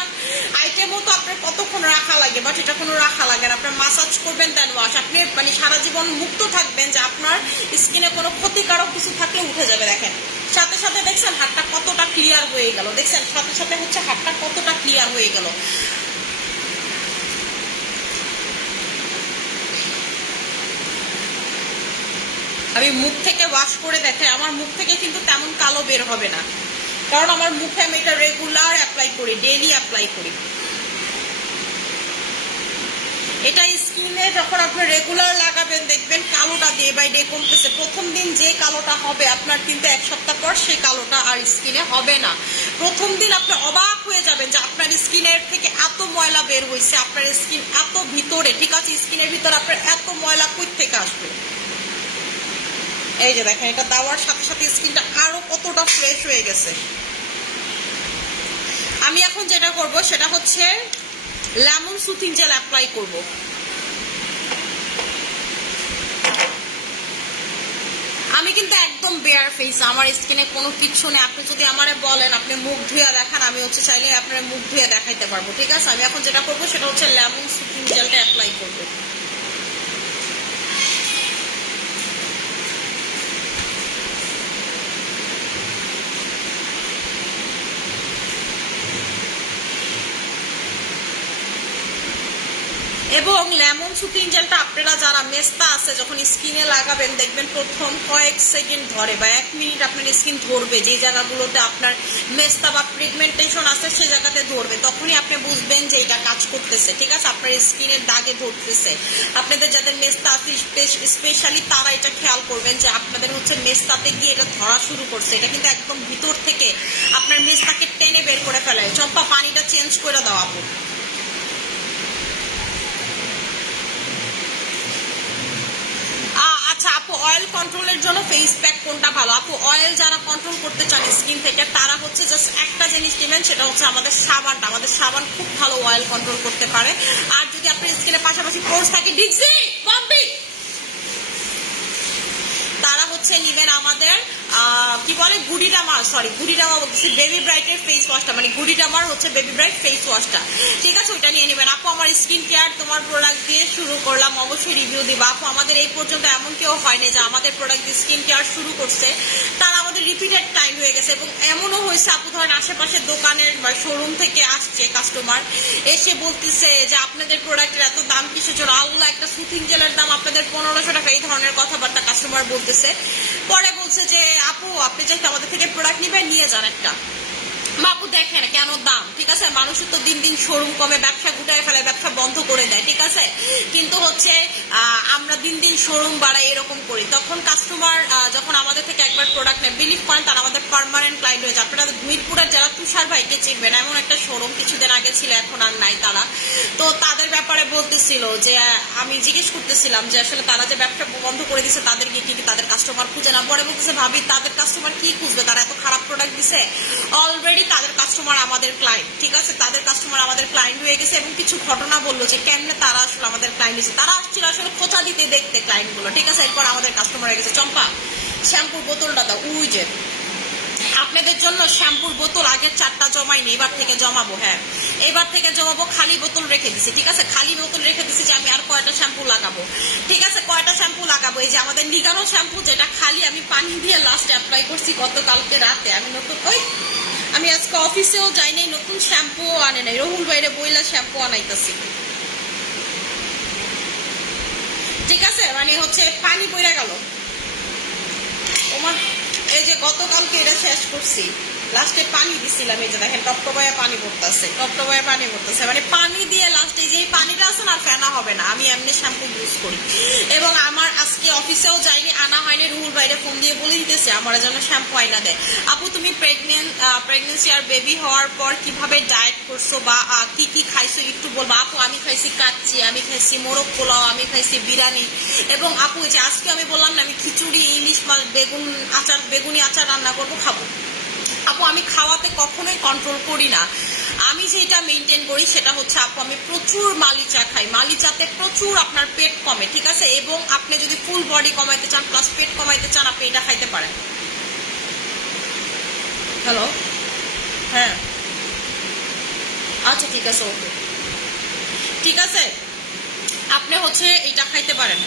আইটেমও তো আপনার কতক্ষণ রাখা লাগে, বাট এটা কোনো রাখা লাগে না, আপনার মাসাজ করবেন দেন ওয়াশ, আপনি মানে সারা জীবন মুক্ত থাকবেন যে আপনার স্কিনে কোনো ক্ষতিকারক কিছু থাকলে উঠে যাবে। দেখেন সাথে সাথে দেখছেন হাতটা কতটা ক্লিয়ার হয়ে গেল, দেখছেন সাথে সাথে হচ্ছে হাতটা কতটা ক্লিয়ার হয়ে গেল। আমি মুখ থেকে ওয়াশ করে দেখে আমার মুখ থেকে কিন্তু তেমন কালো বের হবে না, কারণ আমার মুখে আমি এটা রেগুলার অ্যাপ্লাই করি, ডেইলি অ্যাপ্লাই করি। এটা স্কিনে যখন আপনি রেগুলার লাগাবেন দেখবেন কালোটা ডে বাই ডে কমতেছে। প্রথম দিন যে কালোটা হবে আপনার কিন্তু 1 সপ্তাহ পর সেই কালোটা আর স্কিনে হবে না। প্রথম দিন আপনি অবাক হয়ে যাবেন যে আপনার স্কিনের থেকে এত ময়লা বের হয়েছে, আপনার স্কিন এত ভিতরে, ঠিক আছে, স্কিনের ভিতরে আপনার এত ময়লা কই থেকে আসবে। এই যে দেখেন এটা দেওয়ার সাথে সাথে স্কিনটা আরো কতটা ফ্রেশ হয়ে গেছে। আমি এখন যেটা করব সেটা হচ্ছে লেমন সুথিং জেল অ্যাপ্লাই করব। আমি কিন্তু একদম বেয়ার ফেস, আমার স্কিনে কোনো কিছু নেই। আপনি যদি আমারে বলেন আপনি মুখ ধুয়ে দেখান, আমি হচ্ছে চাইলে আপনার মুখ ধুয়ে দেখাইতে পারবো, ঠিক আছে। আমি এখন যেটা করব সেটা হচ্ছে লেমন সুথিং জেলটা অ্যাপ্লাই করব। এবং লেমন সুথিং জেলটা আপনারা যারা মেস্তা আছে যখন স্কিনে লাগাবেন দেখবেন প্রথম কয়েক সেকেন্ড ধরে বা 1 মিনিট আপনার স্কিন ধরবে, যে জায়গাগুলোতে আপনার মেস্তা বা পিগমেন্টেশন আছে সেই জায়গাতে ধরবে, তখনই আপনি বুঝবেন যে এটা কাজ করতেছে, ঠিক আছে, আপনার স্কিনের দাগে ধরতেছে। আপনাদের যাদের মেস্তা আছে স্পেশালি তারা এটা খেয়াল করবেন যে আপনাদের হচ্ছে মেস্তাতে গিয়ে এটা ধরা শুরু করছে। এটা কিন্তু একদম ভিতর থেকে আপনার মেস্তাকে টেনে বের করে ফেলে। চম্পা পানিটা চেঞ্জ করে দাও আপু। আচ্ছা আপু অয়েল কন্ট্রোলের জন্য ফেস প্যাক কোনটা ভালো? আপু অয়েল যারা কন্ট্রোল করতে চান স্কিন থেকে তারা হচ্ছে জাস্ট একটা জিনিস নেবেন, সেটা হচ্ছে আমাদের সাবানটা। আমাদের সাবান খুব ভালো অয়েল কন্ট্রোল করতে পারে। আর যদি আপনার স্কিনের পাশাপাশি পোর্স থাকে ডিক্সি বম্বি, তারা হচ্ছে নিবেন আমাদের কি বলে গুডিডামা, সরি গুডিডামা বলতেছি, বেবি ব্রাইটের ফেস ওয়াশটা, মানে গুডিডামার হচ্ছে বেবি ব্রাইট ফেস ওয়াশটা, ঠিক আছে? ওইটা নিয়ে নেবেন। আপু আমার স্কিন কেয়ার তোমার প্রোডাক্ট দিয়ে শুরু করলাম, অবশ্যই রিভিউ দিবা। আপু আমাদের এই পর্যন্ত এমন কেউ হয়নি যে আমাদের প্রোডাক্ট দিয়ে স্কিন কেয়ার শুরু করছে তারা আমাদের রিপিটেড ক্লায়েন্ট হয়ে গেছে। এবং এমনও হয়েছে আপু ধরেন আশেপাশের দোকানের বা শোরুম থেকে আসছে কাস্টমার, এসে বলতেছে যে আপনাদের প্রোডাক্টের এত দাম কিসের জন্য, আল্লাহ একটা সুতিং জেলের দাম আপনাদের 1500 টাকা, এই ধরনের কথাবার্তা কাস্টমার বলতেছে। পরে বলছে যে আপু আপনি যে আমাদের থেকে প্রোডাক্ট নিবেন নিয়ে যান একটা। আপু দেখেন কেন দাম, ঠিক আছে? মানুষের তো দিন দিন শোরুম কমে, ব্যবসা গুটায় ফেলে, ব্যবসা বন্ধ করে দেয়, ঠিক আছে? কিন্তু হচ্ছে আমরা দিন দিন শোরুম বাড়াই, এরকম করি। তখন কাস্টমার যখন আমাদের থেকে একবার প্রোডাক্ট নেয়, বিলিভ করেন তারা আমাদের পার্মানেন্ট ক্লায়েন্ট হয়ে যায়। আপনারা মিরপুরের যারা তুষার ভাইকে চিনবেন, এমন একটা শোরুম কিছুদিন আগে ছিল, এখন আর নাই তারা। তো তাদের ব্যাপারে বলতেছিল যে আমি জিজ্ঞেস করতেছিলাম যে আসলে তারা যে ব্যবসা বন্ধ করে দিচ্ছে তাদেরকে কি তাদের কাস্টমার খুঁজে না? পরে বলতেছে ভাবি তাদের কাস্টমার কি খুঁজবে, তারা এত খারাপ প্রোডাক্ট দিছে, অলরেডি তাদের কাস্টমার আমাদের ক্লায়েন্ট, ঠিক আছে? তাদের কাস্টমার আমাদের ক্লায়েন্ট হয়ে গেছে। এবং কিছু ঘটনা বললো যে কেমনে তারা আসলে আমাদের ক্লায়েন্ট হয়েছে। তারা আসছিল আসলে খোঁচা দিতে দেখতে ক্লায়েন্ট গুলো, ঠিক আছে? এরপর আমাদের কাস্টমার হয়ে গেছে। চম্পা শ্যাম্পুর বোতলটা দাও, উই যে আপনাদের জন্য শ্যাম্পুর বোতল আগের 4টা জমাইনি, এবার থেকে জমাবো। হ্যাঁ এবার থেকে জমাবো, খালি বোতল রেখে দিছি, ঠিক আছে? খালি বোতল রেখে দিছি যে আমি আর কয়টা শ্যাম্পু লাগাবো, ঠিক আছে? কয়টা শ্যাম্পু লাগাবো? এই যে আমাদের নিগানো শ্যাম্পু, যেটা খালি আমি পানি দিয়ে লাস্ট অ্যাপ্লাই করছি গতকালকে রাতে। আমি নতুন আমি আজকে অফিসেও যাই নাই, নতুন শ্যাম্পু আনে নাই, রহুল বাইরে বইলা শ্যাম্পু আনাইতেছি, ঠিক আছে? মানে হচ্ছে পানি পড়ে গেল তোমার। এই যে গতকালকে এটা শেষ করছি, লাস্টে পানি দিছিলাম, এই যে দেখেন টপটপায়া পানি পড়তেছে, টপটপায়া পানি পড়তেছে, মানে পানি দিয়ে লাস্টে যে পানিটা আছে না ফেনা হবে না, আমি এমনি শ্যাম্পু ইউজ করি। এবং আমার আজকে অফিসেও যাইনি, আনা হয়নি, রুহুল বাইরে ফোন দিয়ে বলে দিতেছে আমার জন্য শ্যাম্পু আইনা দেয়। আপু তুমি প্রেগনেন্সি আর বেবি হওয়ার পর কিভাবে ডায়েট করছো বা কি কি খাইছো একটু বলবো? আপু আমি খাইছি কাচ্চি, আমি খাইছি মোরগ পোলাও, আমি খাইছি বিরিয়ানি। এবং আপু যে আজকে আমি বললাম না আমি খিচুড়ি, ইলিশ মাছ, বেগুনি আচার রান্না করবো, খাবো। আপু আমি খাওয়াতে কখনোই কন্ট্রোল করি না, আমি যেটা মেনটেন করি সেটা হচ্ছে আপু আমি প্রচুর মালিচা খাই। মালিচাতে প্রচুর আপনার পেট কমে, ঠিক আছে? এবং আপনি যদি ফুল বডি কমাইতে চান প্লাস পেট কমাইতে চান, আপনি এটা খাইতে পারেন। হ্যালো, হ্যাঁ আচ্ছা ঠিক আছে, ওকে ঠিক আছে, আপনি হচ্ছে এটা খাইতে পারেন।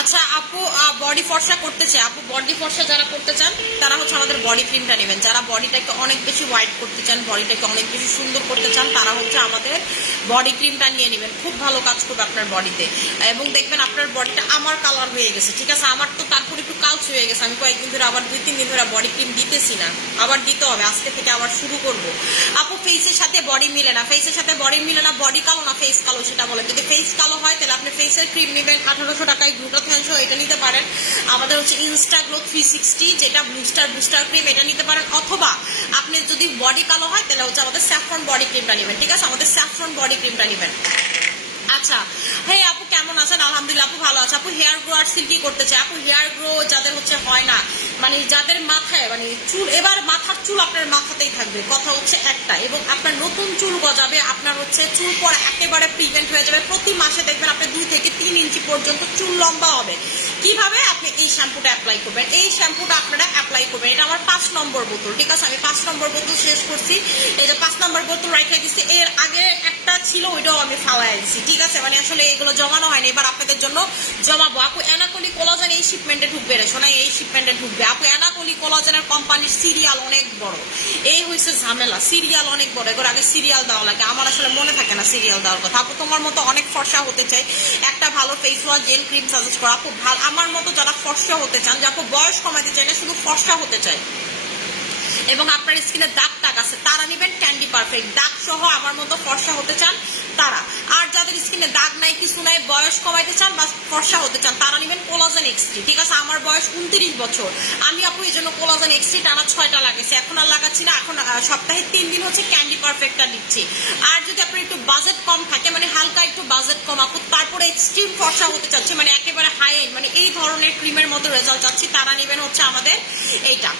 আচ্ছা আপু বডি ফর্সা করতে চাই, আপু বডি ফর্সা যারা করতে চান তারা হচ্ছে আমাদের বডি ক্রিমটা নেবেন। যারা বডিটাকে অনেক বেশি হোয়াইট করতে চান, বডিটাকে অনেক বেশি সুন্দর করতে চান, তারা হচ্ছে আমাদের বডি ক্রিমটা নিয়ে নেবেন। খুব ভালো কাজ করবে আপনার বডিতে। এবং দেখবেন আপনার বডিটা আমার কালার হয়ে গেছে, ঠিক আছে? আমার তো তারপর একটু কালচে হয়ে গেছে, আমি কয়েকদিন ধরে আবার 2-3 দিন ধরে বডি ক্রিম দিতেছি না, আবার দিতে হবে, আজকে থেকে আবার শুরু করব। আপু ফেসের সাথে বডি মিলে না, ফেসের সাথে বডি মিলে না, বডি কালো না ফেস কালো সেটা বলেন। যদি ফেস কালো হয় তাহলে আপনি ফেসের ক্রিম নেবেন 1800 টাকায়, গ্লুটাথিয়ন সহ এটা নিতে পারেন। আমাদের হচ্ছে ইনস্টা গ্লো 360 যেটা বুস্টার ক্রিম, এটা নিতে পারেন। অথবা আপনি যদি বডি কালো হয় তাহলে হচ্ছে আমাদের স্যাফরন বডি ক্রিমটা নেবেন, ঠিক আছে? আমাদের স্যাফরন বডি ক্রিমটা নেবেন। আচ্ছা হ্যাঁ আপু কেমন আছেন? আলহামদুলিল্লাহ আপু ভালো আছে। আপু হেয়ার গ্রো আর সিল্কি করতে চাই। আপু হেয়ার গ্রো যাদের হচ্ছে হয় না, মানে যাদের মাথায় মানে চুল, এবার মাথার চুল আপনার মাথাতেই থাকবে, কথা হচ্ছে একটা। এবং আপনার নতুন চুল গজাবে, আপনার হচ্ছে চুল পড়া একেবারে প্রিভেন্ট হয়ে যাবে। প্রতি মাসে দেখবেন আপনি 2 থেকে 3 ইঞ্চি পর্যন্ত চুল লম্বা হবে। কিভাবে? আপনি এই শ্যাম্পুটা অ্যাপ্লাই করবেন, এই শ্যাম্পুটা আপনারা অ্যাপ্লাই করবেন। এটা আমার 5 নম্বর বোতল, ঠিক আছে? আমি 5 নম্বর বোতল শেষ করছি, এই যে 5 নম্বর বোতল রেখে দিচ্ছি। এর আগে একটা ছিল, ওইটাও আমি ফালাই দিচ্ছি, ঠিক আছে? মানে আসলে এগুলো জমানো হয়নি, এবার আপনাদের জন্য জমাবো। আপু অ্যানাকলি কোলাজেন এই শিপমেন্টে ঢুকবে রে শোনা, এই শিপমেন্টে ঢুকবে। আপু অ্যানাকলি কোলাজেনের কোম্পানির সিরিয়াল অনেক বড়, এই হয়েছে ঝামেলা, সিরিয়াল অনেক বড়, এগুলো আগে সিরিয়াল দেওয়া লাগে, আমার আসলে মনে থাকে না সিরিয়াল দেওয়ার কথা। আপু তোমার মতো অনেক ফর্সা হতে চাই, একটা ভালো face wash jail cream suggest করো আপু। আমার মতো যারা ফর্সা হতে চান, যে আপু বয়স কমাতে চাই না, শুধু ফর্সা হতে চাই এবং আপনার স্কিনে দাগ টাগ আছে, তারা নেবেন ক্যান্ডি পারফেক্ট। দাগ সহ আমার মতো ফর্সা হতে চান তারা, আর যাদের স্কিনে দাগ নাই কিছু নাই, বয়স কমাইতে চান বা ফর্সা হতে চান, তারা নেবেন কোলাজেন এক্সট্রি। ঠিক আছে, আমার বয়স 29 বছর, আমি আপু এই জন্য কোলাজেন এক্সট্রি টানা 6টা লাগাইছি, এখন আর লাগাচ্ছি না, এখন সপ্তাহে 3 দিন হচ্ছে ক্যান্ডি পারফেক্টটা দিচ্ছি। আর যদি আপনার একটু বাজেট কম থাকে, মানে হালকা একটু বাজেট কম আপু, তারপরে এক্সট্রিম ফর্সা হতে চাচ্ছে, মানে একেবারে হাই এন্ড, মানে এই ধরনের ক্রিমের মতো রেজাল্ট চাচ্ছি, তারা নেবেন হচ্ছে আমাদের এইটা,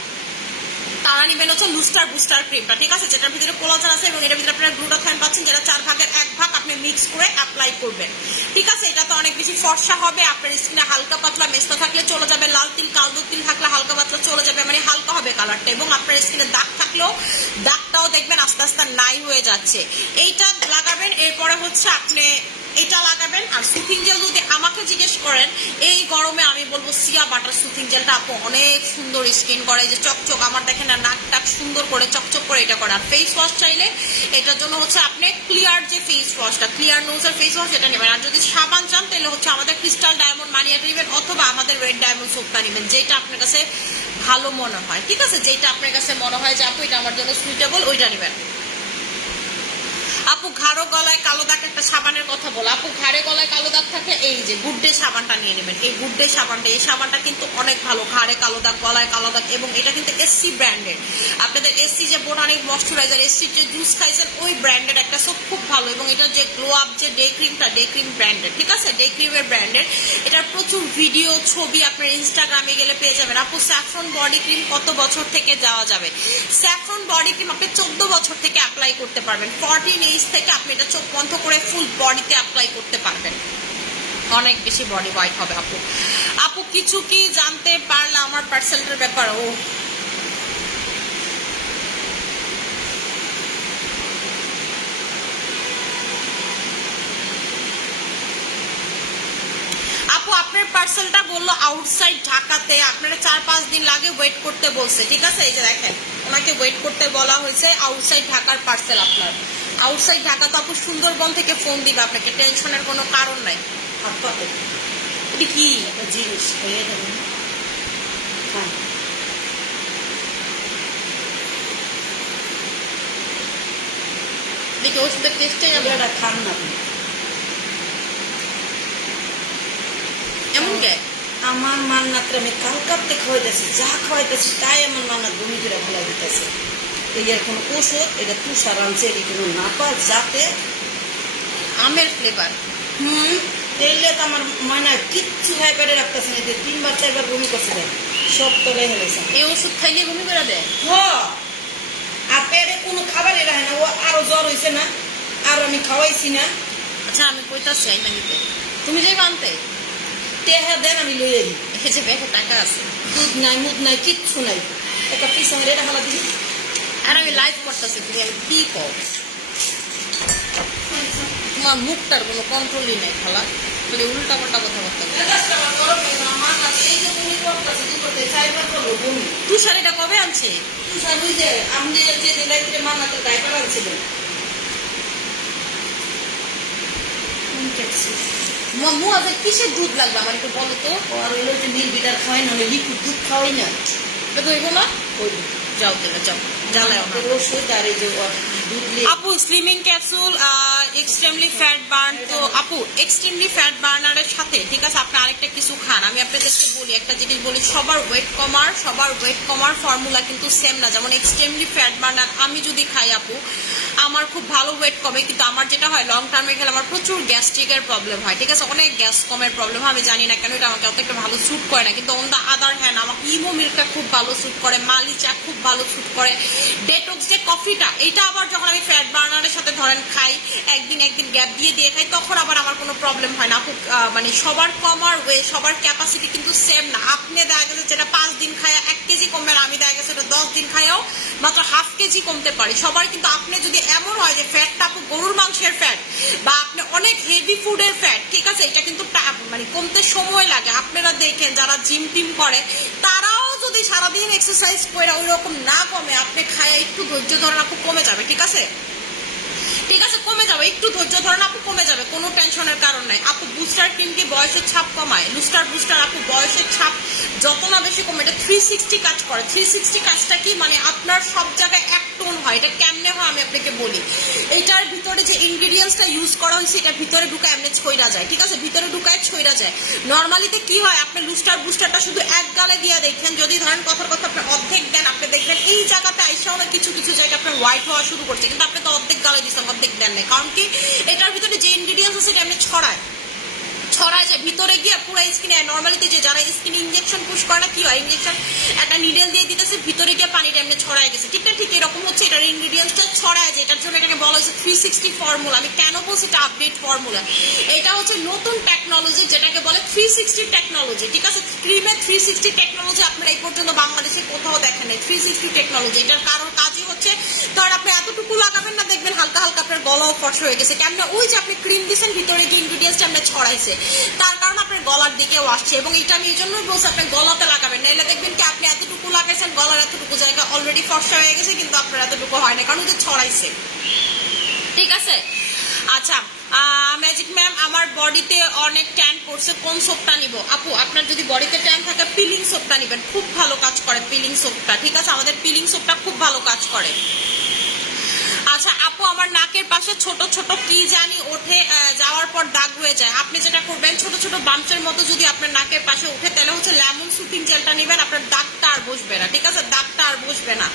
তারা নেবেন হচ্ছে লুস্টার বুস্টার ক্রিমটা। ঠিক আছে, যেটার ভিতরে কোলাজেন আছে এবং এটার ভিতরে আপনারা গ্লুটাথাইন পাচ্ছেন, যেটা 4 ভাগের 1 ভাগ আপনি মিক্স করে অ্যাপ্লাই করবেন। ঠিক আছে, এটা তো অনেক বেশি ফর্সা হবে, আপনার স্কিনে হালকা পাতলা মেস্তা থাকলে চলে যাবে, লাল তিল কালো তিল থাকলে হালকা পাতলা চলে যাবে, মানে হালকা হবে কালারটা, এবং আপনার স্কিনে দাগ থাকলেও দাগটাও দেখবেন আস্তে আস্তে নাই হয়ে যাচ্ছে। এইটা লাগাবেন, এরপরে হচ্ছে আপনি এটা লাগাবেন। আর সুথিং জেল যদি আমাকে জিজ্ঞেস করেন, এই গরমে আমি বলবো সিয়া বাটার সুথিং জেলটা আপু অনেক সুন্দর স্কিন করে, যে চকচক, আমার দেখেন না নাক টাক সুন্দর করে চকচক করে এটা করে। আর ফেস ওয়াশ চাইলে এটার জন্য হচ্ছে আপনি ক্লিয়ার যে ফেস ওয়াশটা, ক্লিয়ার নোজের ফেস ওয়াশ এটা নেবেন। আর যদি সাবান চান তাহলে হচ্ছে আমাদের ক্রিস্টাল ডায়মন্ড মানিয়াটা নেবেন, অথবা আমাদের রেড ডায়মন্ড সোপটা নেবেন, যেটা আপনার কাছে ভালো মনে হয়। ঠিক আছে, যেটা আপনার কাছে মনে হয় যে আপু এটা আমার জন্য সুইটেবল, ওইটা নেবেন। আপু ঘাড়ো গলায় কালো দাগ একটা সাবানের কথা বলো, আপু ঘাড়ে গলায় কালো দাগ থাকলে এই যে গুড ডে সাবানটা নিয়ে নেবেন, এই গুড ডে সাবানটা, এই সাবানটা কিন্তু অনেক ভালো, ঘাড়ে কালো দাগ গলায় কালো দাগ, এবং এটা কিন্তু এসসি ব্র্যান্ডের, আপনাদের এসসি যে বোটানিক ময়শ্চারাইজার, এসসি যে জুস খাইছেন ওই ব্র্যান্ডের একটা সব খুব ভালো, এবং এটা যে গ্লো আপ যে ডে ক্রিমটা, ডে ক্রিম ব্র্যান্ডের। ঠিক আছে, ডে ক্রিমের ব্র্যান্ডের, এটার প্রচুর ভিডিও ছবি আপনার ইনস্টাগ্রামে গেলে পেয়ে যাবেন। আপু স্যাফরন বডি ক্রিম কত বছর থেকে যাওয়া যাবে? স্যাফরন বডি ক্রিম আপনি 14 বছর থেকে অ্যাপ্লাই করতে পারবেন, 14 এজ থেকে আপনি এটা চোখ বন্ধ করে ফুল বডিতে অ্যাপ্লাই করতে পারবেন, অনেক বেশি বডি হোয়াইট হবে। আপু আপু কিছু কি জানতে পারলে আমার পার্সেলটার ব্যাপার? ও আপু আপনার পার্সেলটা বললো আউটসাইড ঢাকাতে, আপনারা 4-5 দিন লাগে ওয়েট করতে বলছে। ঠিক আছে, এই যে দেখেন ওনাকে ওয়েট করতে বলা হয়েছে, আউটসাইড ঢাকার পার্সেল আপনার, আউটসাইড ঢাকা তো আপু সুন্দরবন থেকে ফোন দিবে আপনাকে, টেনশনের কোনো কারণ নাই। এটা কি জিনিস হয়ে যাবে, দেখি ওষুধের টেস্টে খান না এমন কে? আমার মান্নাত আমি কালকাতে খাওয়াইতেছি, যা খাওয়াইতেছি তাই আমার মান্নাত বমি করে ফেলাই দিতেছে। এর কোনো ওষুধ, এটা তুষার আনছে, এটি কোনো নাপা যাতে আমের ফ্লেভার। তেলে তো আমার ময়না কিচ্ছু খাই পেটে রাখতেছে না, 3-4 বার বমি করছে, সব তলে হেলেছে। এই ওষুধ খাইলে বমি করে দেয়? আর পেটে কোনো খাবারই রাখে না, ও আরো জ্বর হয়েছে না, আর আমি খাওয়াইছি না। আচ্ছা আমি কইতাছি আইনা নিতে, তুমি যাই আনতে, টেহা দেন আমি লইয়ে দিই। এই যে ব্যাগে টাকা আছে, দুধ নাই মুদ নাই কিচ্ছু নাই, একটা পিছনে রেটা খালা দিই। আর আমি লাইভ করতেছি, তুমি আমি কি কও, তোমার মুখটার কোনো কন্ট্রোলই নাই খালা, খালি উল্টা পাল্টা কথাবার্তা। তুষার এটা কবে আনছে? তুষার ওই যে আমি যে রাত্রে মান্নাতের ডাইপার আনছিলেন, মু আজ কিসের দুধ লাগবে আমার একটু বলো তো। আর ওই যে নীল বিটার খাওয়াই না, লিকুইড দুধ খাওয়াই না, দেখবো না, যাও তাহলে যাও, জ্বালায় ওষুধ আর এই যে আপু slimming capsule extremely fat burn. তো আপু এক্সট্রিমলি ফ্যাট বার্নারের সাথে ঠিক আছে আপনি আরেকটা কিছু খান, আমি আপনাদেরকে বলি একটা জিনিস বলি, সবার ওয়েট কমার ফর্মুলা কিন্তু সেম না। যেমন এক্সট্রিমলি ফ্যাট বার্নার আমি যদি খাই আপু আমার খুব ভালো ওয়েট কমে, কিন্তু আমার যেটা হয় লং টার্মে খেলে আমার প্রচুর গ্যাস্ট্রিকের প্রবলেম হয়। ঠিক আছে, অনেক গ্যাস কমের প্রবলেম হয়, আমি জানি না কেন এটা আমাকে অত একটা ভালো স্যুট করে না। কিন্তু অন দ্য আদার হ্যান্ড আমাকে ইমো মিল্কটা খুব ভালো স্যুট করে, মালি চা খুব ভালো স্যুট করে, ডেটক্স যে কফিটা এটা আবার যখন আমি ফ্যাট বার্নারের সাথে ধরেন খাই, একদিন গ্যাপ দিয়ে খাই, তখন আবার আমার কোনো প্রবলেম হয় না। মানে সবার কমার ওয়ে সবার ক্যাপাসিটি কিন্তু সেম না। আপনি দেখা গেছে যেটা 5 দিন খায় 1 কেজি কমবে, আমি দেখা গেছে 10 দিন খাইও মাত্র 1/2 কেজি কমতে পারি সবার। কিন্তু আপনি যদি এমন হয় যে ফ্যাটটা আপু গরুর মাংসের ফ্যাট বা আপনি অনেক হেভি ফুডের ফ্যাট, ঠিক আছে, এটা কিন্তু মানে কমতে সময় লাগে। আপনারা দেখেন যারা জিম টিম করে তারাও যদি সারাদিন এক্সারসাইজ করে ওই রকম না কমে, আপনি খায় একটু ধৈর্য ধরেন আপু কমে যাবে, ঠিক আছে, ঠিক আছে, কমে যাবে, একটু ধৈর্য ধরেন আপু কমে যাবে, কোনো টেনশনের কারণ নাই আপু। বুস্টার ক্রিম কি বয়সের ছাপ কমায়? বুস্টার আপু বয়সের ছাপ যত না বেশি কমে, এটা 360 কাজ করে। 360 কাজটা কি মানে আপনার সব জায়গায় এক টোন হয়। এটা কেমনে হয় আমি আপনাকে বলি। এটার ভিতরে যে ইনগ্রিডিয়েন্টসটা ইউজ করা হয়েছে এটার ভিতরে ঢুকায় এমনি ছইরা যায়, ঠিক আছে, ভিতরে ঢুকায় ছইরা যায়। নর্মালিতে কি হয়, আপনি বুস্টারটা শুধু এক গালে দিয়ে দেখেন, যদি ধরেন কথার কথা আপনি অর্ধেক দেন, আপনি দেখবেন এই জায়গাতে আইসাও না কিছু কিছু জায়গায় আপনার হোয়াইট হওয়া শুরু করছে, কিন্তু আপনি তো অর্ধেক গালে দিচ্ছেন, অর্ধেক দেন নাই। কারণ কি এটার ভিতরে যে ইনগ্রিডিয়েন্টস আছে এটা এমনি ছড়ায় যায় ভিতরে গিয়ে পুরো স্কিনে। নর্মালিতে যে যারা স্কিনে ইনজেকশন পুশ করে না, কি হয়, ইনজেকশন একটা নিডেল দিয়ে দিতেছে, ভিতরে গিয়ে পানিটা এমনি ছড়ায় গেছে, ঠিক না, ঠিক এরকম হচ্ছে এটার ইনগ্রিডিয়েন্টসটা ছড়ায় যায়। এটার জন্য এটাকে বলা হয়েছে 360 ফর্মুলা। আমি কেন বলছি এটা আপডেট ফর্মুলা, এটা হচ্ছে নতুন টেকনোলজি যেটাকে বলে 360 টেকনোলজি, ঠিক আছে। ক্রিমের 360 টেকনোলজি আপনারা এই পর্যন্ত বাংলাদেশে কোথাও দেখেন নাই। 360 টেকনোলজি এটার কারোর কাজই হচ্ছে ধর আপনি এতটুকু লাগাবেন না, দেখবেন হালকা হালকা আপনার গলাও ফর্সা হয়ে গেছে। কেমন ওই যে আপনি ক্রিম দিচ্ছেন ভিতরে গিয়ে ইনগ্রিডিয়েন্টসটা আপনি ছড়াইছে, তার কারণে আপনার গলার দিকেও আসছে। এবং এটা আমি এই জন্যই বলছি আপনি গলাতে লাগাবেন, নাহলে দেখবেন কি আপনি এতটুকু লাগাইছেন, গলার এতটুকু জায়গা অলরেডি ফর্সা হয়ে গেছে, কিন্তু আপনার এতটুকু হয় না, কারণ ওই যে ছড়াইছে, ঠিক আছে। আচ্ছা ম্যাজিক ম্যাম, আমার বডিতে অনেক ট্যান পড়ছে, কোন সোপটা নিব? আপু আপনার যদি বডিতে ট্যান থাকে পিলিং সোপটা নিবেন, খুব ভালো কাজ করে পিলিং সোপটা, ঠিক আছে, আমাদের পিলিং সোপটা খুব ভালো কাজ করে। আচ্ছা আপু, আমার নাকের পাশে ছোট ছোট কি জানি ওঠে, যাওয়ার পর দাগ হয়ে যায়। আপনি যেটা করবেন, ছোট ছোট বাম্পসের মতো যদি আপনার নাকের পাশে ওঠে, তাহলে হচ্ছে লেমন সুথিং জেলটা নেবেন, আপনার দাগটা আর বসবে না, ঠিক আছে, দাগটা আর বসবে না।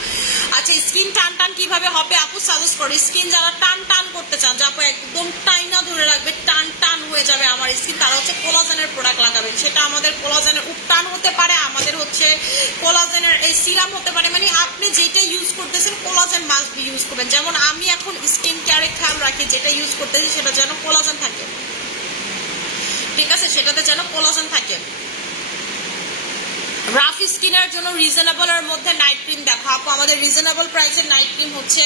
আচ্ছা স্কিন টান টান কিভাবে হবে আপু সাজেস্ট করি। স্কিন যারা টান টান করতে চান, যে আপু একদম টাইনা ধরে রাখবে, টান টান হয়ে যাবে আমার স্কিন, তারা হচ্ছে কোলাজেনের প্রোডাক্ট লাগাবেন। সেটা আমাদের কোলাজেনের উপটান হতে পারে, আমাদের হচ্ছে কোলাজেনের এই সিরাম হতে পারে, মানে আপনি যেটা ইউজ করতেছেন কোলাজেন মাস্ট বি ইউজ করবেন। যেমন আমি এখন স্কিন কেয়ারে খেয়াল রাখি, যেটা ইউজ করতেছি সেটা যেন কোলাজেন থাকে, ঠিক আছে, সেটাতে যেন কোলাজেন থাকে। রাফ স্কিনের জন্য রিজনেবল এর মধ্যে নাইট ক্রিম দেখো আপু, আমাদের রিজনেবল প্রাইসের নাইট ক্রিম হচ্ছে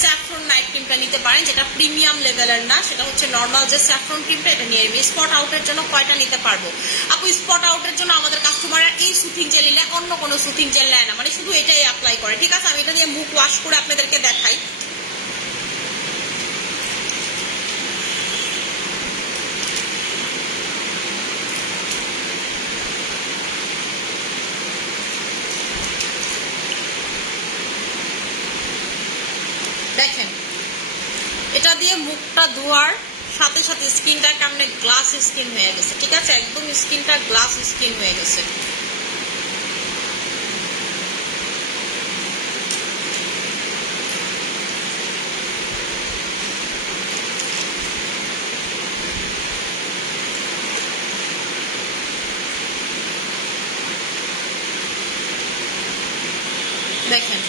স্যাফরন নাইট ক্রিমটা নিতে পারেন, যেটা প্রিমিয়াম লেভেলের না, সেটা হচ্ছে নর্মাল যে স্যাফরন ক্রিমটা, এটা নিয়ে নেবে। স্পট আউটের জন্য কয়টা নিতে পারবো আপু? স্পট আউটের জন্য আমাদের কাস্টমাররা এই সুথিং জেল নিলে অন্য কোনো সুথিং জেল নেয় না, মানে শুধু এটাই অ্যাপ্লাই করে, ঠিক আছে। আমি এটা দিয়ে মুখ ওয়াশ করে আপনাদেরকে দেখাই। দেখেন এটা দিয়ে মুখটা ধোয়ার সাথে সাথে স্কিনটা কেমনে গ্লাস স্কিন হয়ে গেছে, ঠিক আছে, একদম স্কিনটা গ্লাস স্কিন হয়ে গেছে। দেখেন,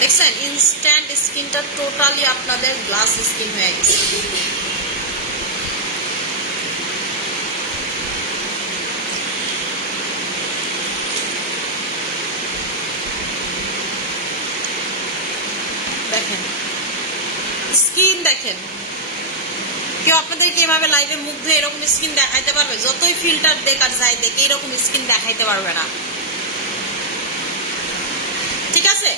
দেখছেন ইনস্ট্যান্ট স্কিনটা টোটালি আপনাদের গ্লাস স্কিন হয়ে গেছে। দেখেন স্কিন, দেখেন কেউ আপনাদেরকে এভাবে লাইভে মুখ ধুয়ে এরকম স্কিন দেখাইতে পারবে? যতই ফিল্টার দেখার যায় দেখে এরকম স্কিন দেখাইতে পারবে না, ঠিক আছে।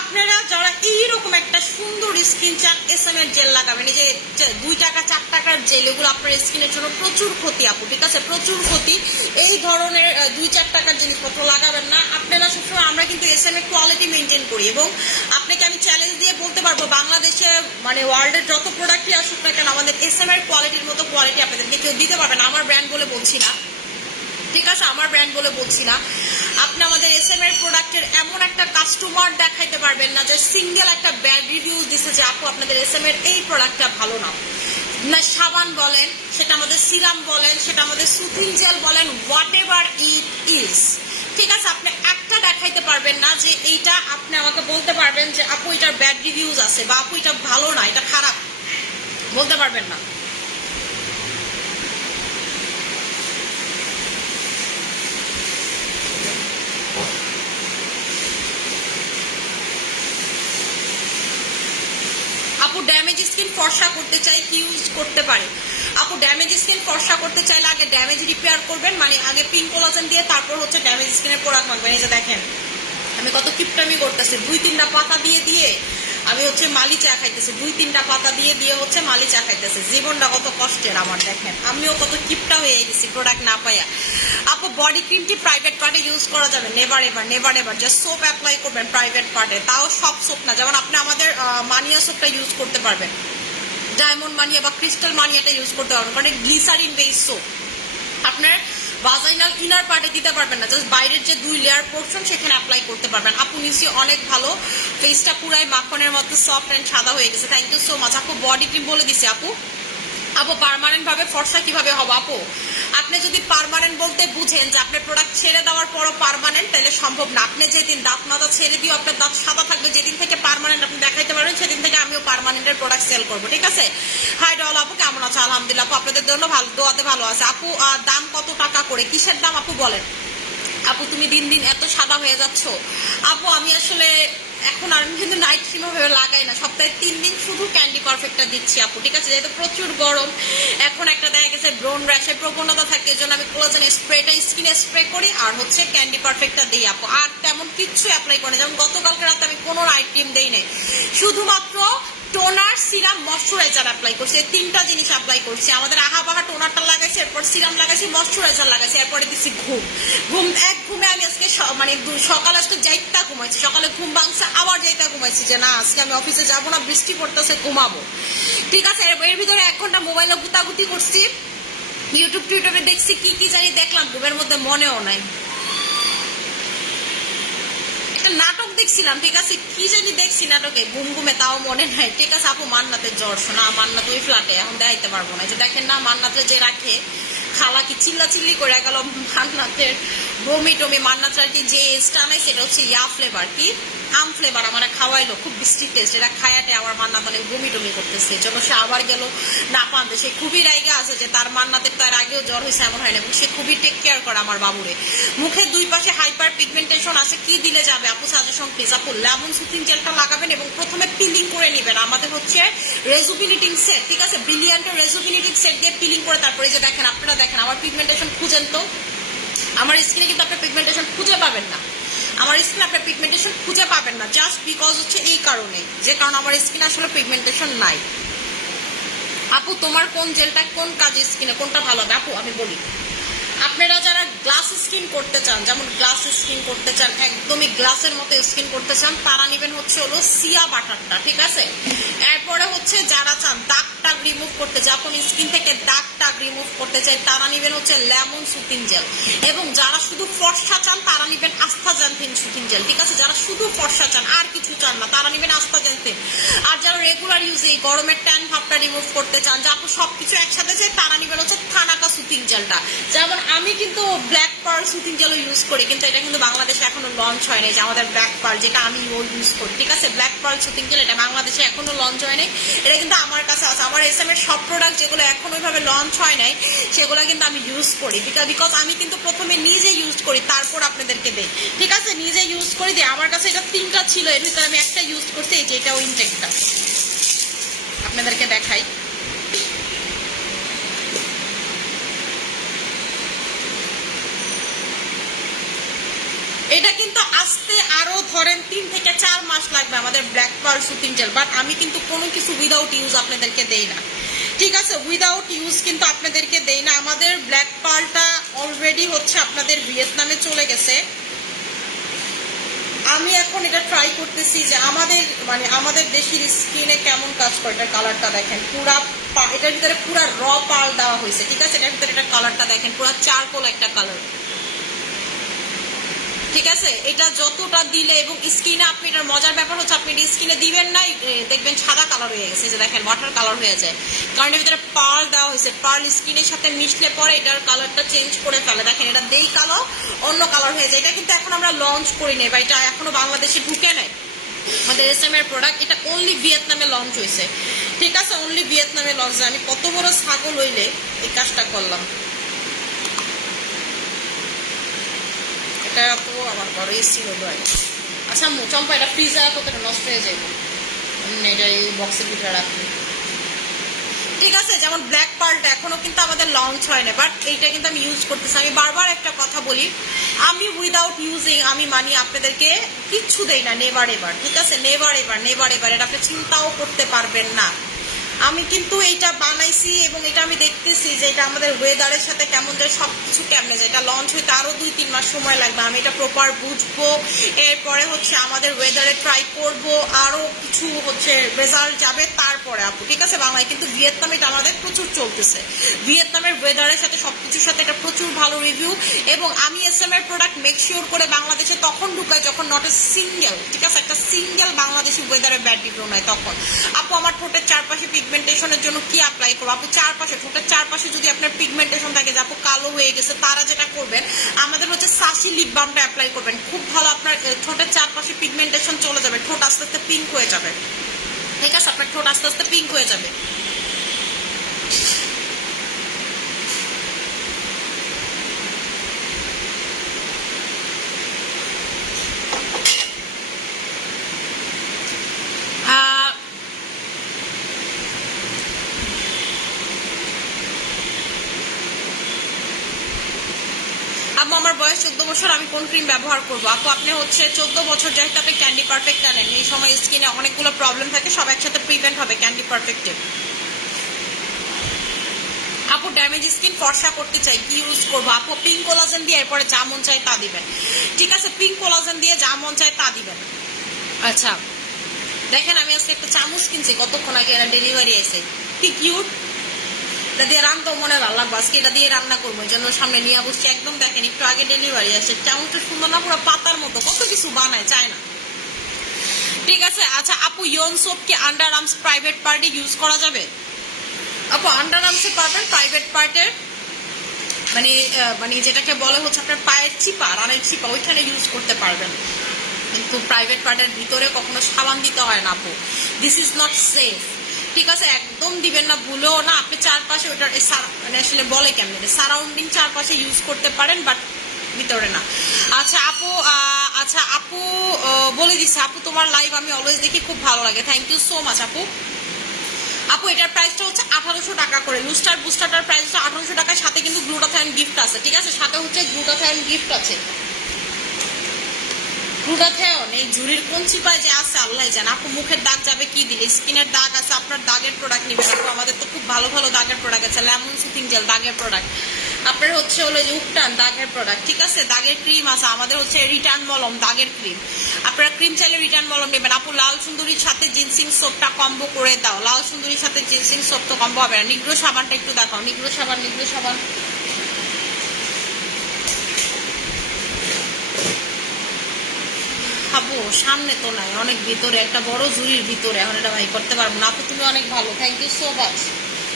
আপনারা যারা এইরকম একটা সুন্দর স্কিন চান, এসএম এর জেল লাগাবেন। এই যে 2 টাকা 4 টাকার জেল, এগুলো আপনার স্কিনের জন্য প্রচুর ক্ষতি আপু, ঠিক আছে, প্রচুর ক্ষতি। এই ধরনের 2-4 টাকার জিনিসপত্র লাগাবেন না আপনারা সবসময়। আমরা কিন্তু এসএম এর কোয়ালিটি মেনটেন করি, এবং আপনাকে আমি চ্যালেঞ্জ দিয়ে বলতে পারবো বাংলাদেশে মানে ওয়ার্ল্ডের যত প্রোডাক্টই আসুক না কেন, আমাদের এসএম এর কোয়ালিটির মতো কোয়ালিটি আপনাদেরকে কেউ দিতে পারবে না। আমার ব্র্যান্ড বলে বলছি না, ঠিক আছে, আমার ব্র্যান্ড বলে বলছি না। আপনি আমাদের এসএম এর প্রোডাক্টের এমন একটা কাস্টমার দেখাইতে পারবেন না যে সিঙ্গেল একটা ব্যাড রিভিউ দিছে যে আপু আপনাদের এসএম এর এই প্রোডাক্টটা ভালো না। না সাবান বলেন, সেটা আমাদের সিরাম বলেন, সেটা আমাদের সুথিং জেল বলেন, হোয়াট এভার ইট ইজ, ঠিক আছে, আপনি একটা দেখাইতে পারবেন না যে এইটা আপনি আমাকে বলতে পারবেন যে আপু এটার ব্যাড রিভিউজ আছে, বা আপু এটা ভালো না, এটা খারাপ, বলতে পারবেন না। আপু ড্যামেজ স্কিন ফর্সা করতে চাই কি ইউজ করতে পারে? আপু ড্যামেজ স্কিন ফর্সা করতে চাইলে আগে ড্যামেজ রিপেয়ার করবেন, মানে আগে পিঙ্ক কোলাজেন দিয়ে তারপর হচ্ছে ড্যামেজ স্কিনের প্রোডাক্ট মাখবেন। এই যে দেখেন আমি কত কিপটামি করতেছি, 2-3টা পাতা দিয়ে দিয়ে আমি হচ্ছে মালি চা খাইতেছি, 2-3টা পাতা দিয়ে দিয়ে হচ্ছে মালি চা খাইতেছি। জীবনটা কত কষ্টের আমার, দেখেন আমিও কত কিপটা হয়ে গেছি প্রোডাক্ট না পাইয়া। আপু বডি ক্রিমটি প্রাইভেট পার্টে ইউজ করা যাবে? Never ever. Just soap apply করবেন প্রাইভেট পার্টে, তাও সব সোপ না। যেমন আপনি আমাদের মানিয়া সোপটা ইউজ করতে পারবেন, ডায়মন্ড মানিয়া বা ক্রিস্টাল মানিয়াটা ইউজ করতে পারবেন, কারণ গ্লিসারিন বেস সোপ। আপনার ভাজাইনাল ইনার পার্টে দিতে পারবেন না, জাস্ট বাইরের যে 2 লেয়ার পোর্শন সেখানে অ্যাপ্লাই করতে পারবেন। আপু নিশ্চয়ই অনেক ভালো, ফেসটা পুরাই মাখনের মতো সফট অ্যান্ড সাদা হয়ে গেছে। Thank you so much. আপু বডি ক্রিম বলে দিছি আপু। আপু পার্মানেন্ট ভাবে ফর্সা কিভাবে হবে? আপু আপনি যদি পার্মানেন্ট বলতে বুঝেন যে আপনার প্রোডাক্ট ছেড়ে দেওয়ার পরও পার্মানেন্ট, তাহলে সম্ভব না। আপনি যেদিন দাঁত মাথা ছেড়ে দিয়ে আপনার দাঁত সাদা থাকবে, যেদিন থেকে পার্মানেন্ট আপনি দেখাইতে পারবেন সেদিন থেকে আমিও পার্মানেন্টের প্রোডাক্ট সেল করবো, ঠিক আছে? হাই ডল আপু কেমন আছে? আলহামদুলিল্লাহ আপু, আপনাদের জন্য ভালো, দোয়াতে ভালো আছে। আপু দাম কত টাকা করে? কিসের দাম আপু বলেন? আপু তুমি দিন দিন এত সাদা হয়ে যাচ্ছ। আপু আমি আসলে এখন আর কিন্তু নাইট ক্রিম ভাবে লাগাই না, সপ্তাহে 3 দিন শুধু ক্যান্ডি পারফেক্টটা দিচ্ছি আপু, ঠিক আছে? যেহেতু প্রচুর গরম, এখন একটা দেখা গেছে ব্রোন র্যাশের প্রবণতা থাকে, এর জন্য আমি কোলাজেন স্প্রেটা স্কিনে স্প্রে করি আর হচ্ছে ক্যান্ডি পারফেক্টটা দিই আপু। আর তেমন কিছু অ্যাপ্লাই করি না, যেমন গতকালকে রাতে আমি কোনো নাইট ক্রিম দেই নাই, শুধুমাত্র টোনার সিরাম ময়শ্চারাইজার অ্যাপ্লাই করছি, 3টা জিনিস অ্যাপ্লাই করছি। আমাদের আহাবাহা টোনারটা লাগাইছি, এরপর সিরাম লাগাইছি, ময়শ্চারাইজার লাগাইছি, এরপরে দিচ্ছি ঘুমে আমি আজকে মানে সকালে আজকে যাইতা ঘুমাইছি, সকালে ঘুম ভাঙছে আবার যাইতা ঘুমাইছি যে না আজকে আমি অফিসে যাবো না, বৃষ্টি পড়তেছে ঘুমাবো, ঠিক আছে? এর ভিতরে 1 ঘন্টা মোবাইলে গুতাগুতি করছি, ইউটিউবে দেখছি, কি জানি দেখলাম, ঘুমের মধ্যে মনেও নাই। নাটক দেখছিলাম, ঠিক আছে? কি জানি দেখছি নাটকে, ঘুমে তাও মনে নাই, ঠিক আছে? আপু মান্নাতের জ্বর, শোনা মান্নাত ওই ফ্ল্যাটে, এখন দেখাইতে পারবো না। যে দেখেন না মান্নাতে যে রাখে, খালা কি চিল্লাচিল্লি করে গেল, মান্নাতের বমি টমি। মান্নাতের আর কি যে এসটা নাই সেটা হচ্ছে ফ্লেভার, কি আম ফ্লেভার, আমার খাওয়াইলো, খুব বৃষ্টি টেস্ট, এটা খায়াটে আমার মান্নাত অনেক বমি টমি করতেছে, চলো সে আবার গেল না পানতে। সে খুবই রাইগে আছে যে তার মান্নাতের তার আগেও জ্বর হয়েছে, এমন হয় না, এবং সে খুবই টেক কেয়ার করে আমার বাবুরে। মুখে 2 পাশে হাইপার পিগমেন্টেশন আছে, কি দিলে যাবে আপু? Suggestion please. আপু লেমন সুতিং জেলটা লাগাবেন এবং প্রথমে পিলিং করে নেবেন। আমাদের হচ্ছে রেজুভিনেটিং সেট, ঠিক আছে? ব্রিলিয়ান্টের রেজুভিনেটিং সেট দিয়ে পিলিং করে তারপরে যে দেখেন, আপনারা দেখেন আমার পিগমেন্টেশন খুঁজেন তো, আমার স্কিনে কিন্তু আপনার পিগমেন্টেশন খুঁজে পাবেন না, আমার স্কিন আপনার পিগমেন্টেশন খুঁজে পাবেন না, জাস্ট বিকজ হচ্ছে এই কারণে, যে কারণ আমার স্কিন আসলে পিগমেন্টেশন নাই। আপু তোমার কোন জেলটা কোন কাজে স্কিনে কোনটা ভালো হবে? আপু আমি বলি, আপনারা যারা গ্লাস স্কিন করতে চান, যেমন গ্লাস স্কিন করতে চান, একদমই গ্লাসের মতো স্কিন করতে চান, তারা নেবেন হচ্ছে হলো সিয়া বাটারটা, ঠিক আছে? এরপরে হচ্ছে যারা চান দাগ টাগ রিমুভ করতে, যখন স্কিন থেকে দাগ টাগ রিমুভ করতে চাই, তারা নেবেন হচ্ছে লেমন সুতিং জেল। এবং যারা শুধু ফর্সা চান তারা নেবেন আস্থাজেন্থিন সুতিং জেল, ঠিক আছে? যারা শুধু ফর্সা চান আর কিছু চান না তারা নেবেন আস্থাজেন্থিন। আর যারা রেগুলার ইউজে এই গরমের ট্যান ভাবটা রিমুভ করতে চান, যা আপু সবকিছু একসাথে চাই, তারা নেবেন হচ্ছে থানাকা সুতিং জেলটা। যেমন আমি কিন্তু ব্ল্যাক পার্ল সুতিং জেলও ইউজ করি, কিন্তু এটা কিন্তু বাংলাদেশে এখনো লঞ্চ হয় নাই, যে আমাদের ব্ল্যাক পার্ল যেটা আমি ইউজ করি, ঠিক আছে? ব্ল্যাক পার্ল সুতিং জেল এটা বাংলাদেশে এখনো লঞ্চ হয় নাই, এটা কিন্তু আমার কাছে আছে। আমার SM এর সব প্রোডাক্ট যেগুলো এখন ওইভাবে লঞ্চ হয় নাই সেগুলো কিন্তু আমি ইউজ করি, বিকজ আমি কিন্তু প্রথমে নিজে ইউজ করি, তারপর আপনাদেরকে দেই, ঠিক আছে? নিজে ইউজ করে দিই। আমার কাছে এটা 3টা ছিল, এর ভিতরে আমি একটা ইউজ করছি, এই যে এটাও ইনটেকটা আপনাদেরকে দেখাই। এটা কিন্তু আসতে আরো ধরেন 3 থেকে 4 মাস লাগবে আমাদের black pearl soothing gel, but আমি কিন্তু কোনো কিছু উইদাউট ইউজ আপনাদেরকে দেই না, ঠিক আছে? উইদাউট ইউজ কিন্তু আপনাদেরকে দেই না। আমাদের ব্ল্যাক পার্লটা অলরেডি হচ্ছে আপনাদের ভিয়েতনামে চলে গেছে। আমি এখন এটা ট্রাই করতেছি যে আমাদের দেশের স্কিনে কেমন কাজ করে। এটার কালারটা দেখেন, পুরা এটার ভিতরে পুরা র পার্ল দেওয়া হয়েছে, ঠিক আছে? এটার ভিতরে এটার কালারটা দেখেন, পুরা চারকোল একটা কালার, ঠিক আছে? এটা যতটা দিলে এবং স্কিনে আপনি, এটার মজার ব্যাপার হচ্ছে আপনি স্কিনে দিবেন না, দেখবেন সাদা কালার হয়ে গেছে, যে দেখেন ওয়াটার কালার হয়ে যায়, কারণ এর ভিতরে পার্ল দেওয়া হয়েছে। পার্ল স্কিনের সাথে মিশলে পরে এটার কালারটা চেঞ্জ করে ফেলে, দেখেন এটা দেই কালো অন্য কালার হয়ে যায়। এটা কিন্তু এখন আমরা লঞ্চ করি নাই বা এটা এখনো বাংলাদেশে ঢুকে নাই আমাদের SM এর প্রোডাক্ট, এটা অনলি ভিয়েতনামে লঞ্চ হয়েছে, ঠিক আছে? অনলি ভিয়েতনামে লঞ্চ। আমি কত বড় ছাগল হইলে এই কাজটা করলাম, তো আমার বড় এসি হলো। আচ্ছা চম্পা এটা ফ্রিজে কতটা নষ্ট হয়ে যাবে, এটা এই বক্সের ভিতরে রাখি, ঠিক আছে। যেমন ব্ল্যাক পার্লটা এখনো কিন্তু আমাদের লঞ্চ হয় না, বাট এইটা কিন্তু আমি ইউজ করতেছি। আমি বারবার একটা কথা বলি, আমি উইদাউট ইউজিং আমি মানি আপনাদেরকে কিচ্ছু দেই না, নেভার এভার, ঠিক আছে। নেভার এভার, নেভার এভার, এটা আপনি চিন্তাও করতে পারবেন না। আমি কিন্তু এইটা বানাইছি এবং এটা আমি দেখতেছি যে এটা আমাদের ওয়েদারের সাথে কেমন যায়, সবকিছু কেমনে যায়। এটা লঞ্চ হইতে আরো 2-3 মাস সময় লাগবে। আমি এটা প্রপার বুঝবো, এরপরে হচ্ছে আমাদের ওয়েদারে ট্রাই করব, আরো কিছু হচ্ছে রেজাল্ট যাবে তারপরে আপু, ঠিক আছে। বাংলায় কিন্তু ভিয়েতনামে এটা আমাদের প্রচুর চলতেছে, ভিয়েতনামের ওয়েদারের সাথে সবকিছুর সাথে এটা প্রচুর ভালো রিভিউ। এবং আমি SM এর প্রোডাক্ট মেক শিওর করে বাংলাদেশে তখন ঢুকাই যখন নট এ সিঙ্গেল, ঠিক আছে, একটা সিঙ্গেল বাংলাদেশি ওয়েদারে ব্যাড রিভিউ নয় তখন। আপু আমার ঠোঁটের চারপাশে পিগমেন্টেশনের জন্য কি অ্যাপ্লাই করবো? আপু চারপাশে, ঠোঁটের চারপাশে যদি আপনার পিগমেন্টেশন থাকে, যে আপু কালো হয়ে গেছে, তারা যেটা করবেন আমাদের হচ্ছে সাসি লিপ বামটা অ্যাপ্লাই করবেন, খুব ভালো আপনার ঠোঁটের চারপাশে পিগমেন্টেশন চলে যাবে, ঠোঁট আস্তে আস্তে পিঙ্ক হয়ে যাবে, ঠিক আছে, আপনার ঠোঁট আস্তে আস্তে পিঙ্ক হয়ে যাবে। আপু আমার বয়স 14 বছর, আমি কোন ক্রিম ব্যবহার করবো? আপু আপনি হচ্ছে 14 বছর যেহেতু আপনি ক্যান্ডি পারফেক্ট আনেন, এই সময় স্কিনে অনেকগুলো প্রবলেম থাকে, সব একসাথে প্রিভেন্ট হবে ক্যান্ডি পারফেক্টে। আপু ড্যামেজ স্কিন ফর্সা করতে চাই, কি ইউজ করবো? আপু পিঙ্ক কোলাজেন দিয়ে এরপরে যা মন চায় তা দিবেন, ঠিক আছে, পিঙ্ক কোলাজেন দিয়ে যা মন চায় তা দিবেন। আচ্ছা দেখেন, আমি আজকে একটা চামচ কিনছি কতক্ষণ আগে, এরা ডেলিভারি এসে, কি কিউট, এটা দিয়ে রান্নাও মনে ভালো লাগবে, আজকে এটা দিয়ে রান্না করবো, এই জন্য সামনে নিয়ে বসছি। একদম দেখেন একটু আগে ডেলিভারি আসে, চামচটা সুন্দর না, পুরো পাতার মতো, কত কিছু বানায়, চায় না, ঠিক আছে। আচ্ছা আপু ইয়ন সোপ কি আন্ডার আর্মস প্রাইভেট পার্টে ইউজ করা যাবে? আপু আন্ডার আর্মসে পারবেন, প্রাইভেট পার্টের মানে মানে যেটাকে বলে হচ্ছে আপনার পায়ের চিপা, রানের চিপা, ওইখানে ইউজ করতে পারবেন, কিন্তু প্রাইভেট পার্টের ভিতরে কখনো সাবান দিতে হয় না আপু, দিস ইজ নট সেফ, ঠিক আছে, একদম দিবেন না, ভুলেও না। আপনি চারপাশে ওইটার মানে আসলে বলে কেমনি সারাউন্ডিং চারপাশে ইউজ করতে পারেন, বাট ভিতরে না। আচ্ছা আপু বলে দিচ্ছে, আপু তোমার লাইভ আমি অলওয়েজ দেখি, খুব ভালো লাগে, থ্যাংক ইউ সো মাচ আপু। আপু এটার প্রাইসটা হচ্ছে 1800 টাকা করে, লুস্টার বুস্টারটার প্রাইস হচ্ছে 1800 টাকার সাথে কিন্তু গ্লুটাথায়ন গিফট আছে, ঠিক আছে, সাথে হচ্ছে গ্লুটাথায়ন গিফট আছে। গ্লুটাথায়ন এই ঝুড়ির কোন চিপায় যে আছে আল্লাহ জানে। আপু মুখের দাগ যাবে কি দিলে? স্কিনের দাগ আছে, আপনার দাগের প্রোডাক্ট নেবেন আপু, আমাদের তো খুব ভালো ভালো দাগের প্রোডাক্ট আছে, লেমন সুথিং জেল দাগের প্রোডাক্ট, আপনার হচ্ছে হলো যে উপটান দাগের প্রোডাক্ট, ঠিক আছে, দাগের ক্রিম আছে আমাদের, হচ্ছে রিটার্ন মলম দাগের ক্রিম, আপনারা ক্রিম চাইলে রিটার্ন মলম নেবেন। আপু লাল সুন্দরীর সাথে জিনসিং সোপটা কম্বো করে দাও, লাল সুন্দরীর সাথে জিনসিং সোপ তো কম্বো হবে না। নিগ্রো সাবানটা একটু দেখাও, নিগ্রো সাবান, নিগ্রো সাবান, আপু সামনে তো নাই, অনেক ভিতরে, একটা বড় ঝুড়ির ভিতরে, এখন এটা ভাই করতে পারবো না। আপু তুমি অনেক ভালো, থ্যাংক ইউ সো মাচ।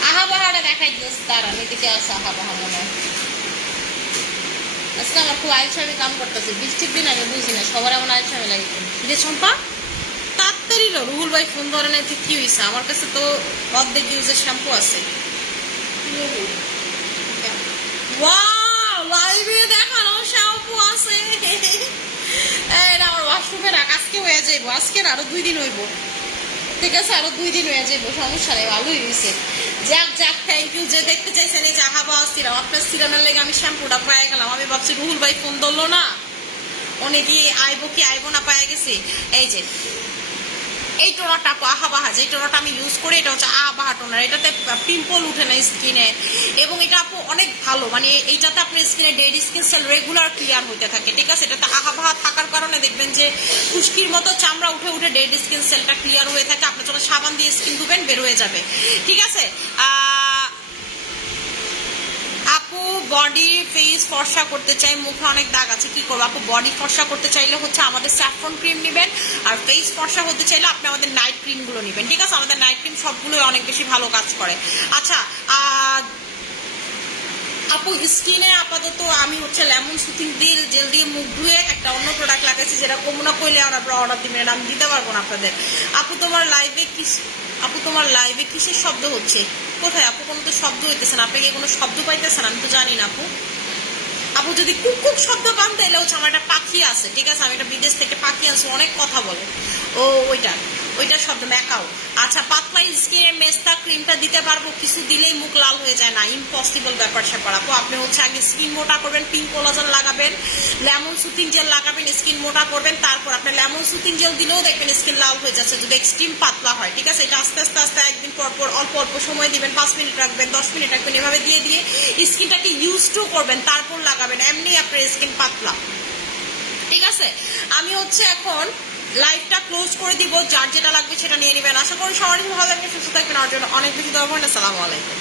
আহাবাহাটা দেখাই দিয়েছে তারা, এদিকে আসে আহাবাহা মনে হয়। আজকে আমার খুব আইলসামি কাম করতেছে, বৃষ্টির দিন আমি বুঝি না, সবার এমন আইলসামি লাগে। যে চম্পা তাড়াতাড়ি রুহুল ভাই ফোন ধরে নাই, কি হয়েছে? আমার কাছে তো অর্ধেক ইউজের শ্যাম্পু আছে। লাইভে দেখানো শ্যাম্পু আছে, এটা আমার ওয়াশরুমে রাখ, আজকে হয়ে যাইবো, আজকে আরো 2 দিন হইব, ঠিক আছে, আরো 2 দিন হয়ে যাইবো, সমস্যা নেই, ভালোই হয়েছে। যাক যাক, থ্যাংক ইউ। যে দেখতে চাইছেন এই যে আহাবা সিরাম, আপনার সিরামের লেগে আমি শ্যাম্পুটা পায়ে গেলাম, আমি ভাবছি রুহুল ভাই ফোন ধরলো না, অনেকে আইবো কি আইবো না পায়ে গেছি। এই যে এই টোনারটা আহাবাহা, যে টোনারটা আমি ইউজ করি এটা হচ্ছে আহাবাহা টোনার, এটাতে পিম্পল উঠে না স্কিনে, এবং এটা আপু অনেক ভালো, মানে এইটাতে আপনার স্কিনে dead skin cell regular clear হইতে থাকে, ঠিক আছে, এটাতে আহাবাহা থাকার কারণে দেখবেন যে খুশকির মতো চামড়া উঠে উঠে ডেড স্কিন সেলটা ক্লিয়ার হয়ে থাকে, আপনি যখন সাবান দিয়ে স্কিন ধুবেন বের হয়ে যাবে, ঠিক আছে। আপু বডি ফেস ফর্সা করতে চাই, মুখে অনেক দাগ আছে, কি করবো? আপু বডি ফর্সা করতে চাইলে হচ্ছে আমাদের স্যাফরন ক্রিম নেবেন, আর ফেস ফর্সা হতে চাইলে আপনি আমাদের নাইট ক্রিম গুলো নেবেন, ঠিক আছে, আমাদের নাইট ক্রিম সবগুলোই অনেক বেশি ভালো কাজ করে। আচ্ছা আপু স্কিনে আপাতত আমি হচ্ছে লেমন সুথিং জেল দিয়ে মুখ ধুয়ে একটা অন্য প্রোডাক্ট লাগাইছি, যেটা কমুনা কইলে আপনারা অর্ডার দিবেন, আমি দিতে পারবো না আপনাদের। আপু তোমার লাইভে কিসের শব্দ হচ্ছে? কোথায় আপু? কোনো তো শব্দ হইতেছে না, আপনি কি কোনো শব্দ পাইতেছেন? আমি তো জানি না আপু। আপু যদি কুক কুক শব্দ পান তাহলে হচ্ছে আমার একটা পাখি আছে, ঠিক আছে, আমি একটা বিদেশ থেকে পাখি আনছি, অনেক কথা বলে, ও ওইটা ওইটা শব্দ ম্যাকাও। আচ্ছা, পাতলা স্কিনে মেস্তা ক্রিমটা দিতে পারবো, কিছু দিলেই মুখ লাল হয়ে যায় না, ইম্পসিবল ব্যাপার স্যাপার আপু। আপনি হচ্ছে আগে স্কিন মোটা করবেন, পিঙ্ক কোলাজেন লাগাবেন, লেমন সুথিং জেল লাগাবেন, স্কিন মোটা করবেন, তারপর আপনি লেমন সুথিং জেল দিলেও দেখবেন স্কিন লাল হয়ে যাচ্ছে যদি এক্সট্রিম পাতলা হয়, ঠিক আছে। এটা আস্তে আস্তে আস্তে একদিন পর পর অল্প অল্প সময় দিবেন, 5 মিনিট রাখবেন, 10 মিনিট রাখবেন, এভাবে দিয়ে দিয়ে স্কিনটাকে ইউজ টু করবেন, তারপর লাগাবেন, এমনি আপনার স্কিন পাতলা, ঠিক আছে। আমি হচ্ছে এখন লাইভটা ক্লোজ করে দিব, যার যেটা লাগবে সেটা নিয়ে নেবেন। আশা করি সবারই ভালো লাগবে, সুস্থ থাকবেন, আমার জন্য অনেক বেশি দরকার। আসসালামু আলাইকুম।